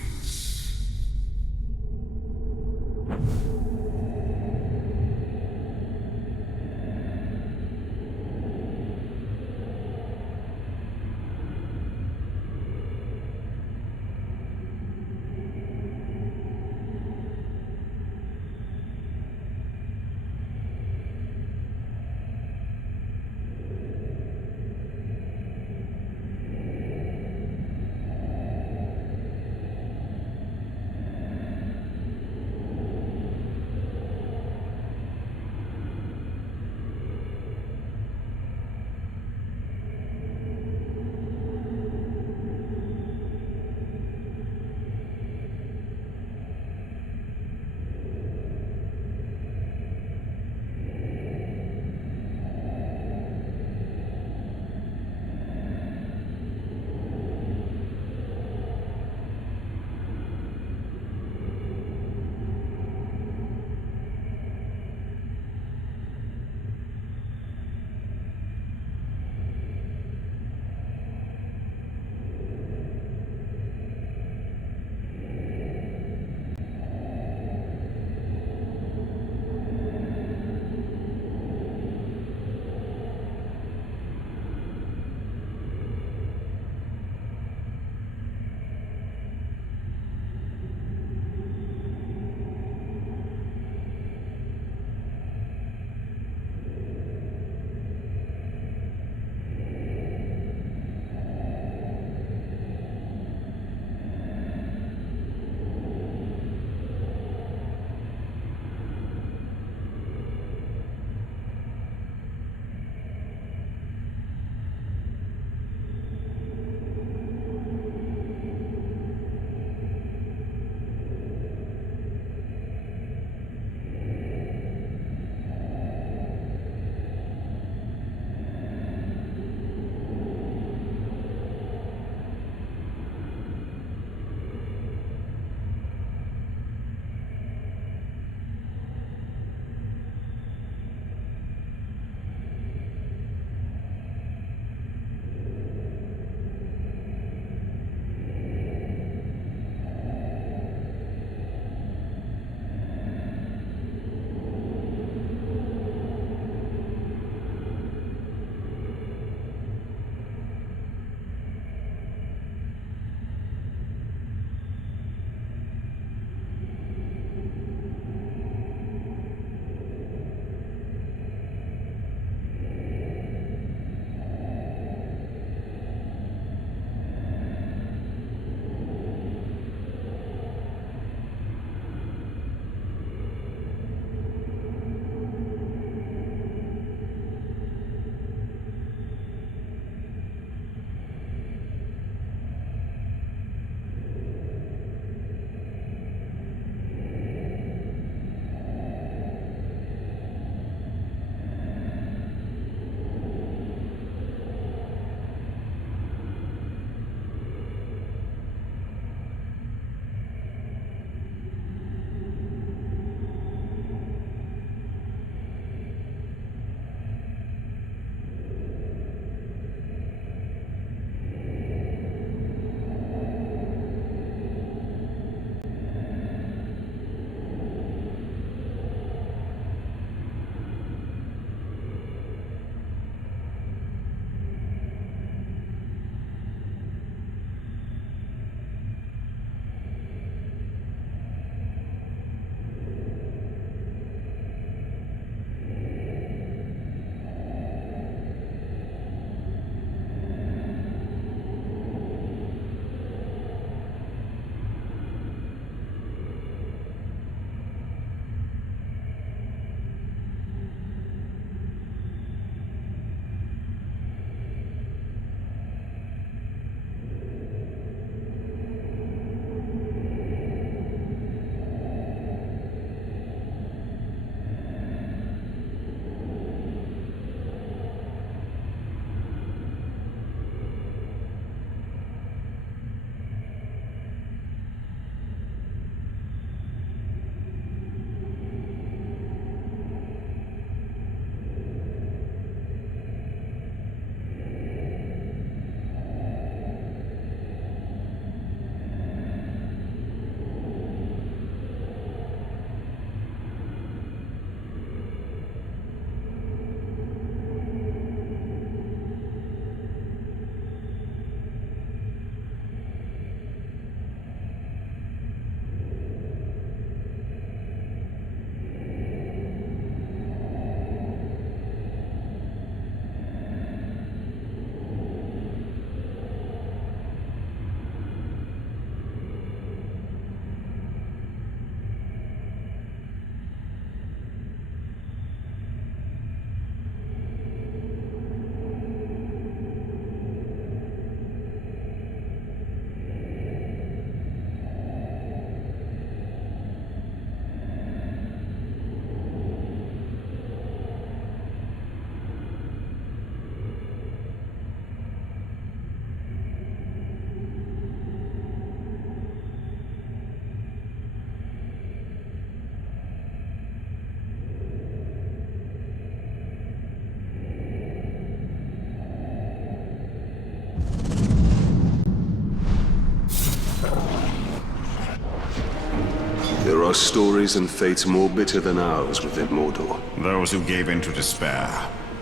are stories and fates more bitter than ours within Mordor. Those who gave in to despair,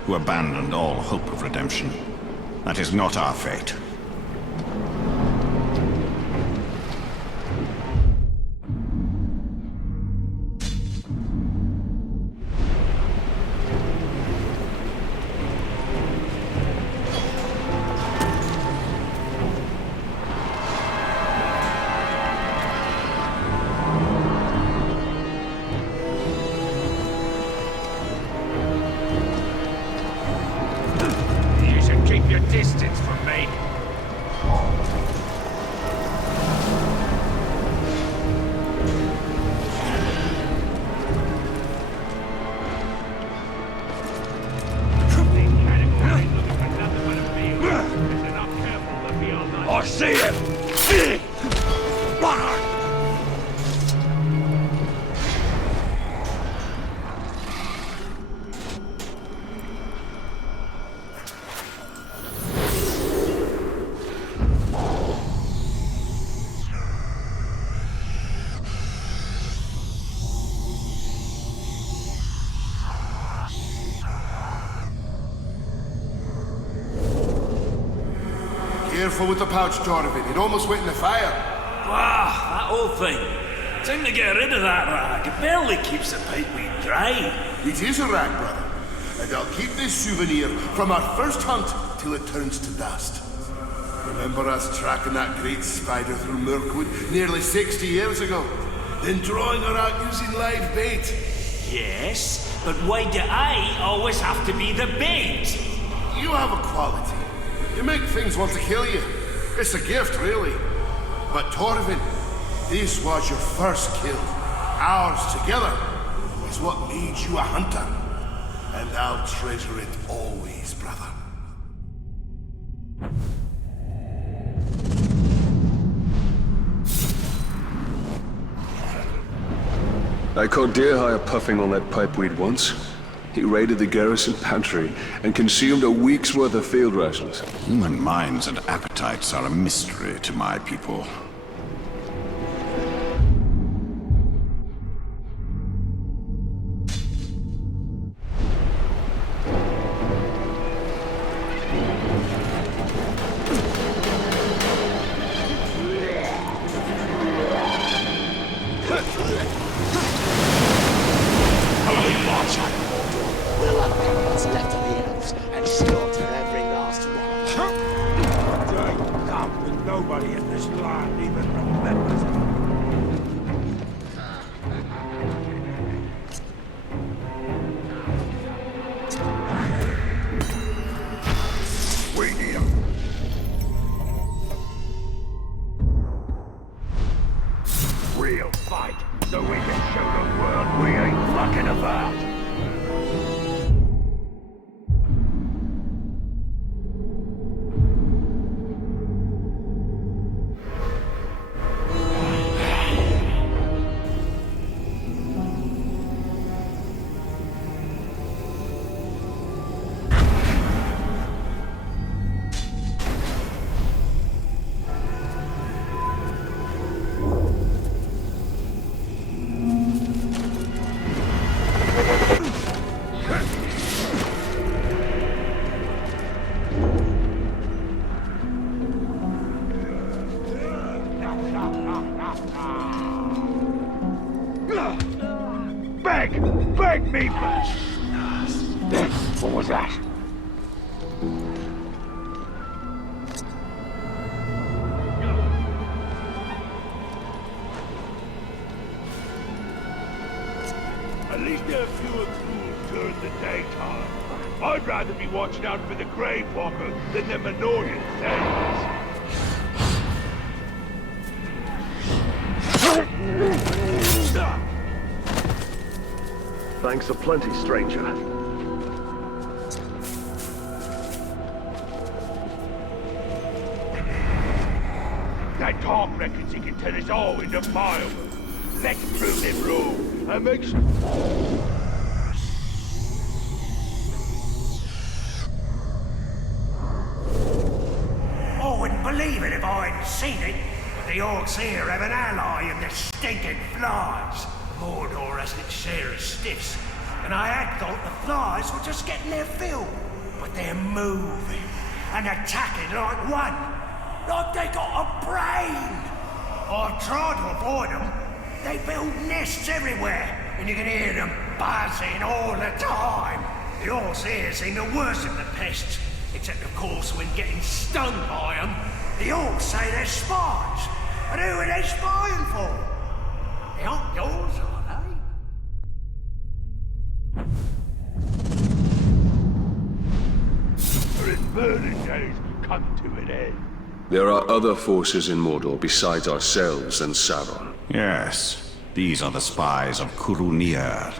who abandoned all hope of redemption. That is not our fate. Distance from me. I see him. Careful with the pouch, Torvin. It almost went in the fire. Wow, that old thing. Time to get rid of that rag. It barely keeps the pipeweed dry. It is a rag, brother. And I'll keep this souvenir from our first hunt till it turns to dust. Remember us tracking that great spider through Mirkwood nearly 60 years ago? Then drawing her out using live bait? Yes, but why do I always have to be the bait? You have a quality. You make things want to kill you. It's a gift, really. But Torvin, this was your first kill. Ours together is what made you a hunter. And I'll treasure it always, brother. I caught Deerhire puffing on that pipeweed once. He raided the garrison pantry and consumed a week's worth of field rations. Human minds and appetites are a mystery to my people. We'll unpick what's left of the elves and slaughter every last one. They come with nobody in this land even remembers it. We need him. Real fight, so we can show the world we ain't fucking about. Beg me first. What was that? At least there are fewer fools during the daytime. I'd rather be watching out for the Grave Walker than the Minorian things. Thanks aplenty, stranger. That Tom reckons he can turn us all into firewood. Let's prove him wrong and make sure... I wouldn't believe it if I hadn't seen it. But the orcs here have an ally in the stinking flies. Mordor has its share of stiffs, and I had thought the flies were just getting their fill. But they're moving and attacking like one. Like they got a brain. I've tried to avoid them. They build nests everywhere, and you can hear them buzzing all the time. The horse here seem to worsen the pests, except of course when getting stung by them. The orcs say they're spies. And who are they spying for? They aren't yours, are they? Our burning days come to an end. There are other forces in Mordor besides ourselves and Sauron. Yes, these are the spies of Curunir.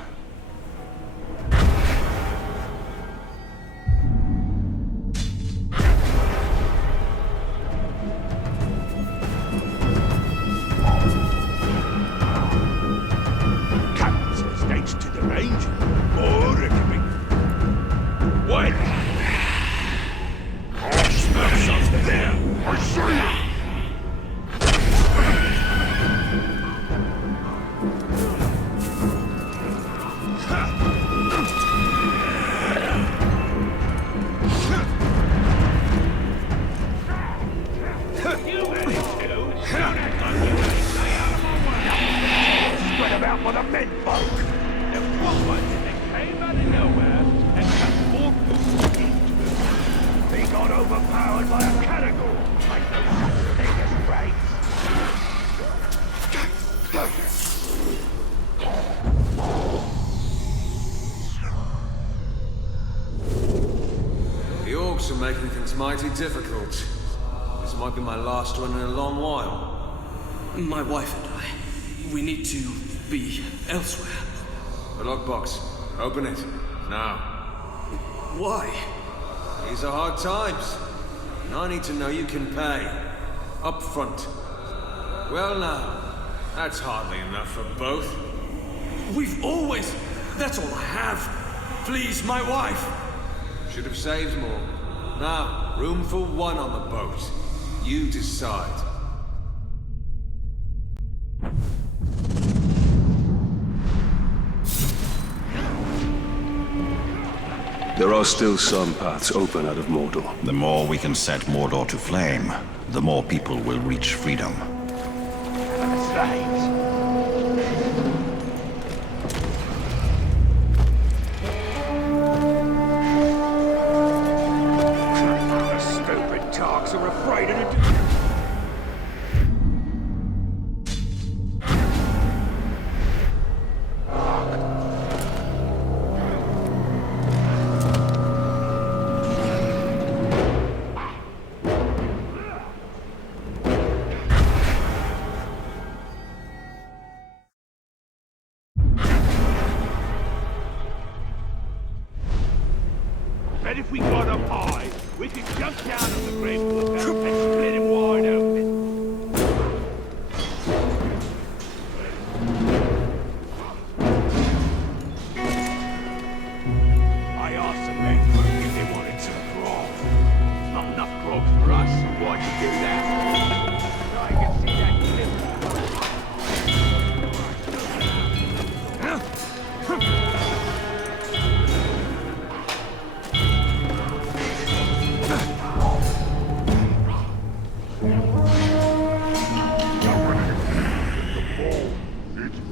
Making things mighty difficult. This might be my last one in a long while. My wife and I, we need to be elsewhere. The lockbox. Open it. Now. Why? These are hard times. And I need to know you can pay. Up front. Well now, that's hardly enough for both. We've always... That's all I have. Please, my wife. Should have saved more. Now, room for one on the boat. You decide. There are still some paths open out of Mordor. The more we can set Mordor to flame, the more people will reach freedom. And the slaves. Are afraid of it. Bet if we got up high, we could jump down on the great lookout and split him wide open. I asked some men folk if they wanted some grog. Not enough grog for us. Why'd you do that? So I can see that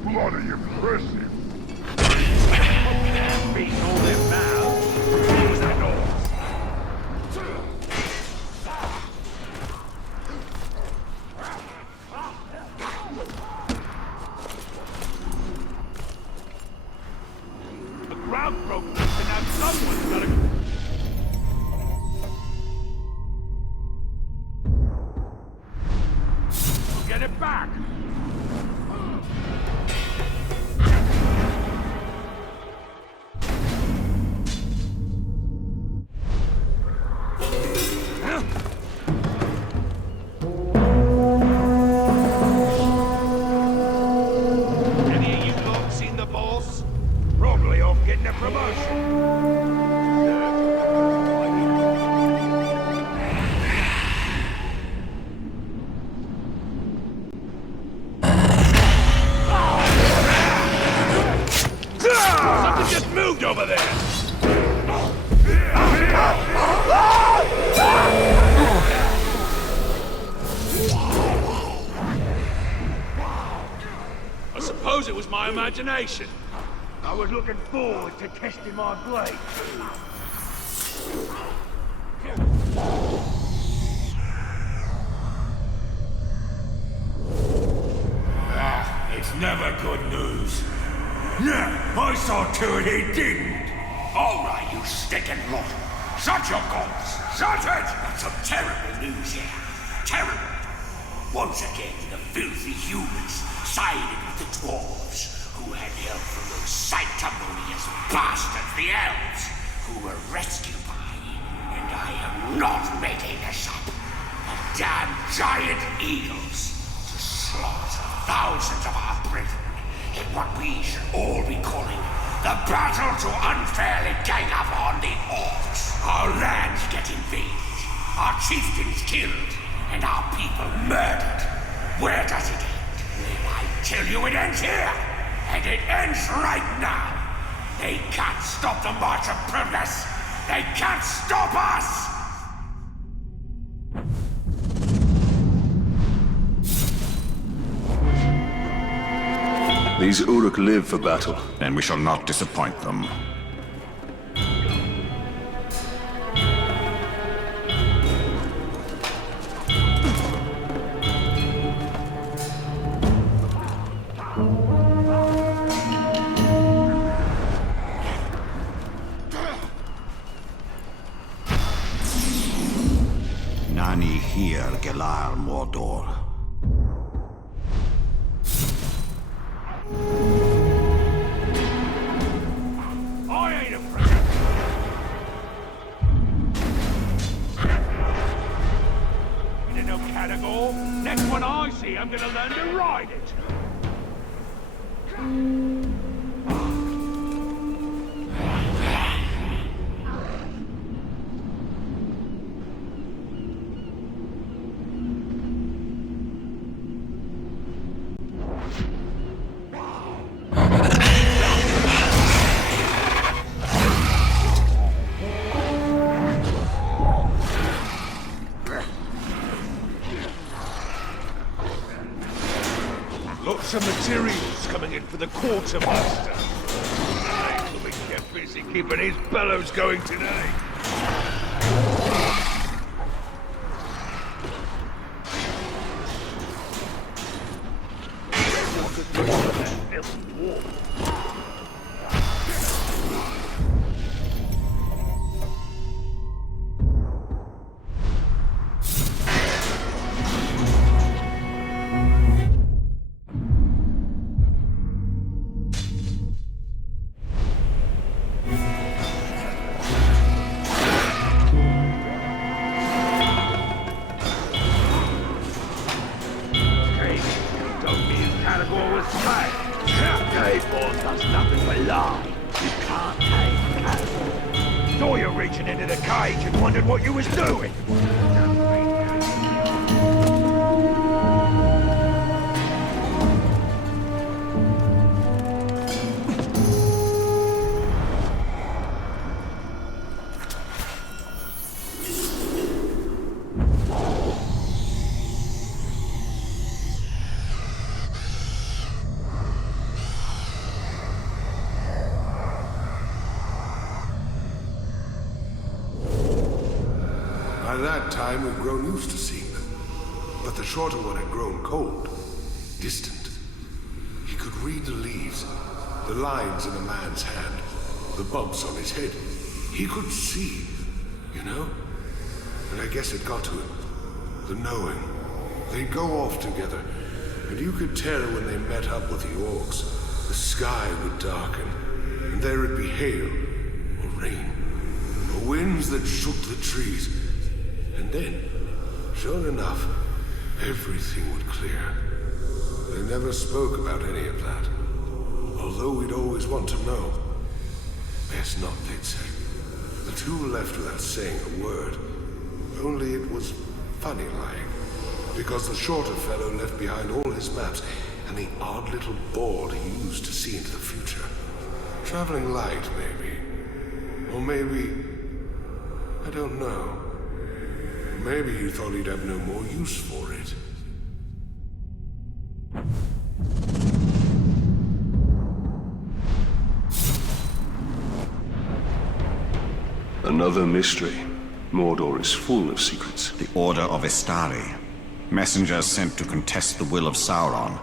bloody impressive. beating all them mouths. What was that noise? The ground broke loose and now someone's got to... We'll get it back. over there! I suppose it was my imagination. I was looking forward to testing my blade. It's never good news. Yeah, I saw to it he didn't. All right, you stinking lot. Shut your goals. Shut it! That's some terrible news here. Terrible. Once again, the filthy humans sided with the dwarves, who had help from those sanctimonious bastards, the elves, who were rescued by, and I am not making this up, the damn giant eagles, to slaughter thousands of our brethren in what we should all be calling the battle to unfairly gang up on the orcs. Our lands get invaded, our chieftains killed, and our people murdered. Where does it end? I tell you it ends here, and it ends right now. They can't stop the march of progress. They can't stop us! These Uruk live for battle. And we shall not disappoint them. Nani here, Gelar Mordor. I ain't afraid. You know, Catagor. Next one I see, I'm gonna learn to ride it. Lots of materials coming in for the quartermaster. Hey, we can get busy keeping his bellows going today. Saw you reaching into the cage and wondered what you was doing. By that time, we'd grown used to seeing them. But the shorter one had grown cold, distant. He could read the leaves, the lines in a man's hand, the bumps on his head. He could see, you know? And I guess it got to him. The knowing. They'd go off together, and you could tell when they met up with the orcs, the sky would darken, and there would be hail, or rain, or winds that shook the trees. And then, sure enough, everything would clear. They never spoke about any of that. Although we'd always want to know. Best not, they'd say. The two left without saying a word. Only it was funny lying. Because the shorter fellow left behind all his maps and the odd little board he used to see into the future. Traveling light, maybe. Or maybe... I don't know. Maybe he thought he'd have no more use for it. Another mystery. Mordor is full of secrets. The Order of Istari. Messengers sent to contest the will of Sauron.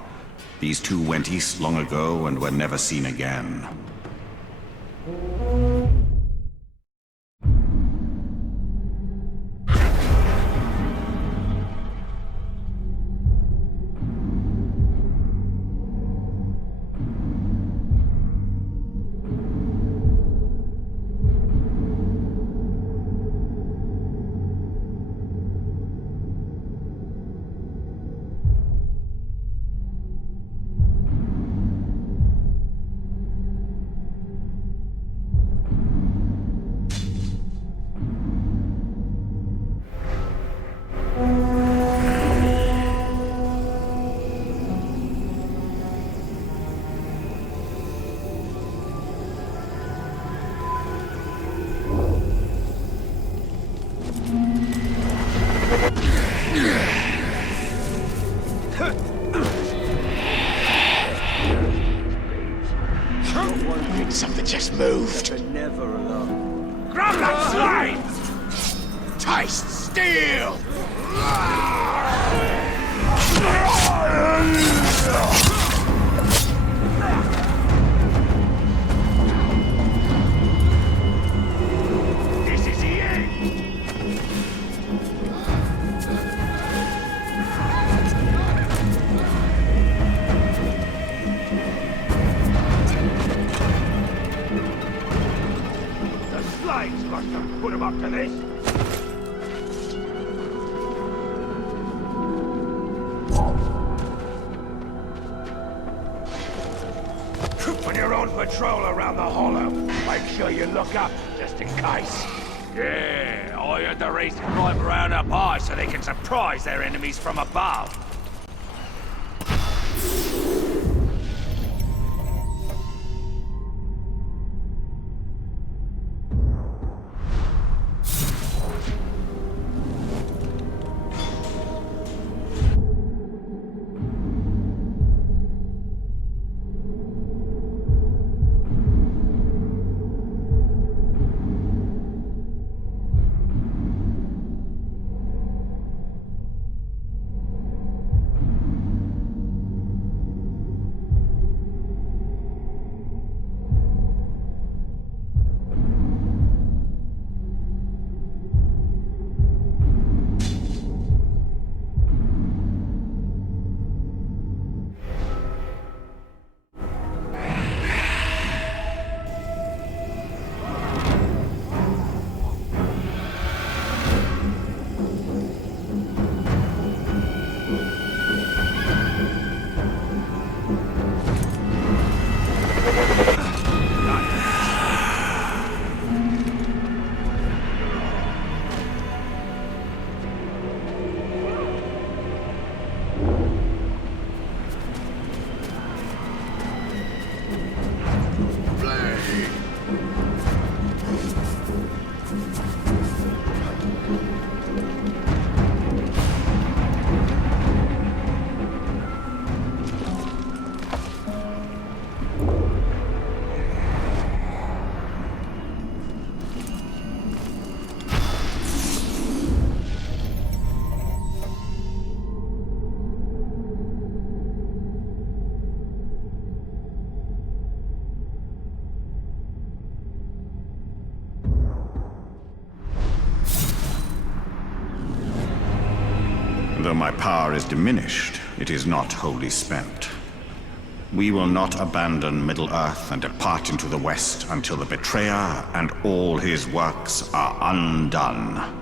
These two went east long ago and were never seen again. Something just moved. They're never alone. Grab that slave! Taste steel! This is the end! The slaves must have put him up to this! When you're on patrol around the hollow, make sure you look up, just in case. Yeah, I heard the race climb around up high so they can surprise their enemies from above. Though my power is diminished, it is not wholly spent. We will not abandon Middle-earth and depart into the west until the Betrayer and all his works are undone.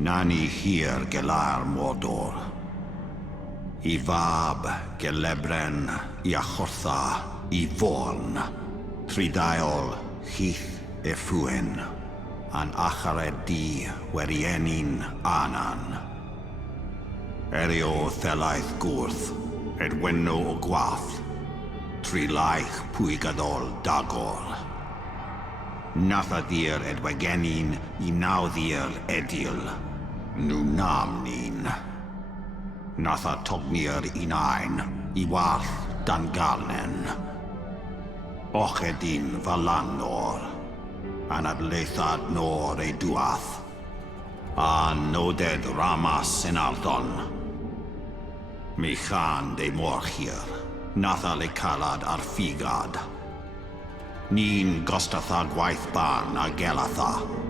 Nani hir gelar Mordor. I fab gelebren I achortha I vorn. Tridaol hith effuen. An achared di werienin anan. Erio thelaeth gwrth. Edwenno o gwath. Trilaich pwygadol dagor. Nathadir edwegenin I nawddir edil. Nunamnin. Natha tognir inain I warth dangalnen. Ochedin valanor. Anadleithad nor e duath. A noded ramas enardon. Mechan de morchir. Natha le calad ar figad. Nin gostatha gwaith barn a gelatha.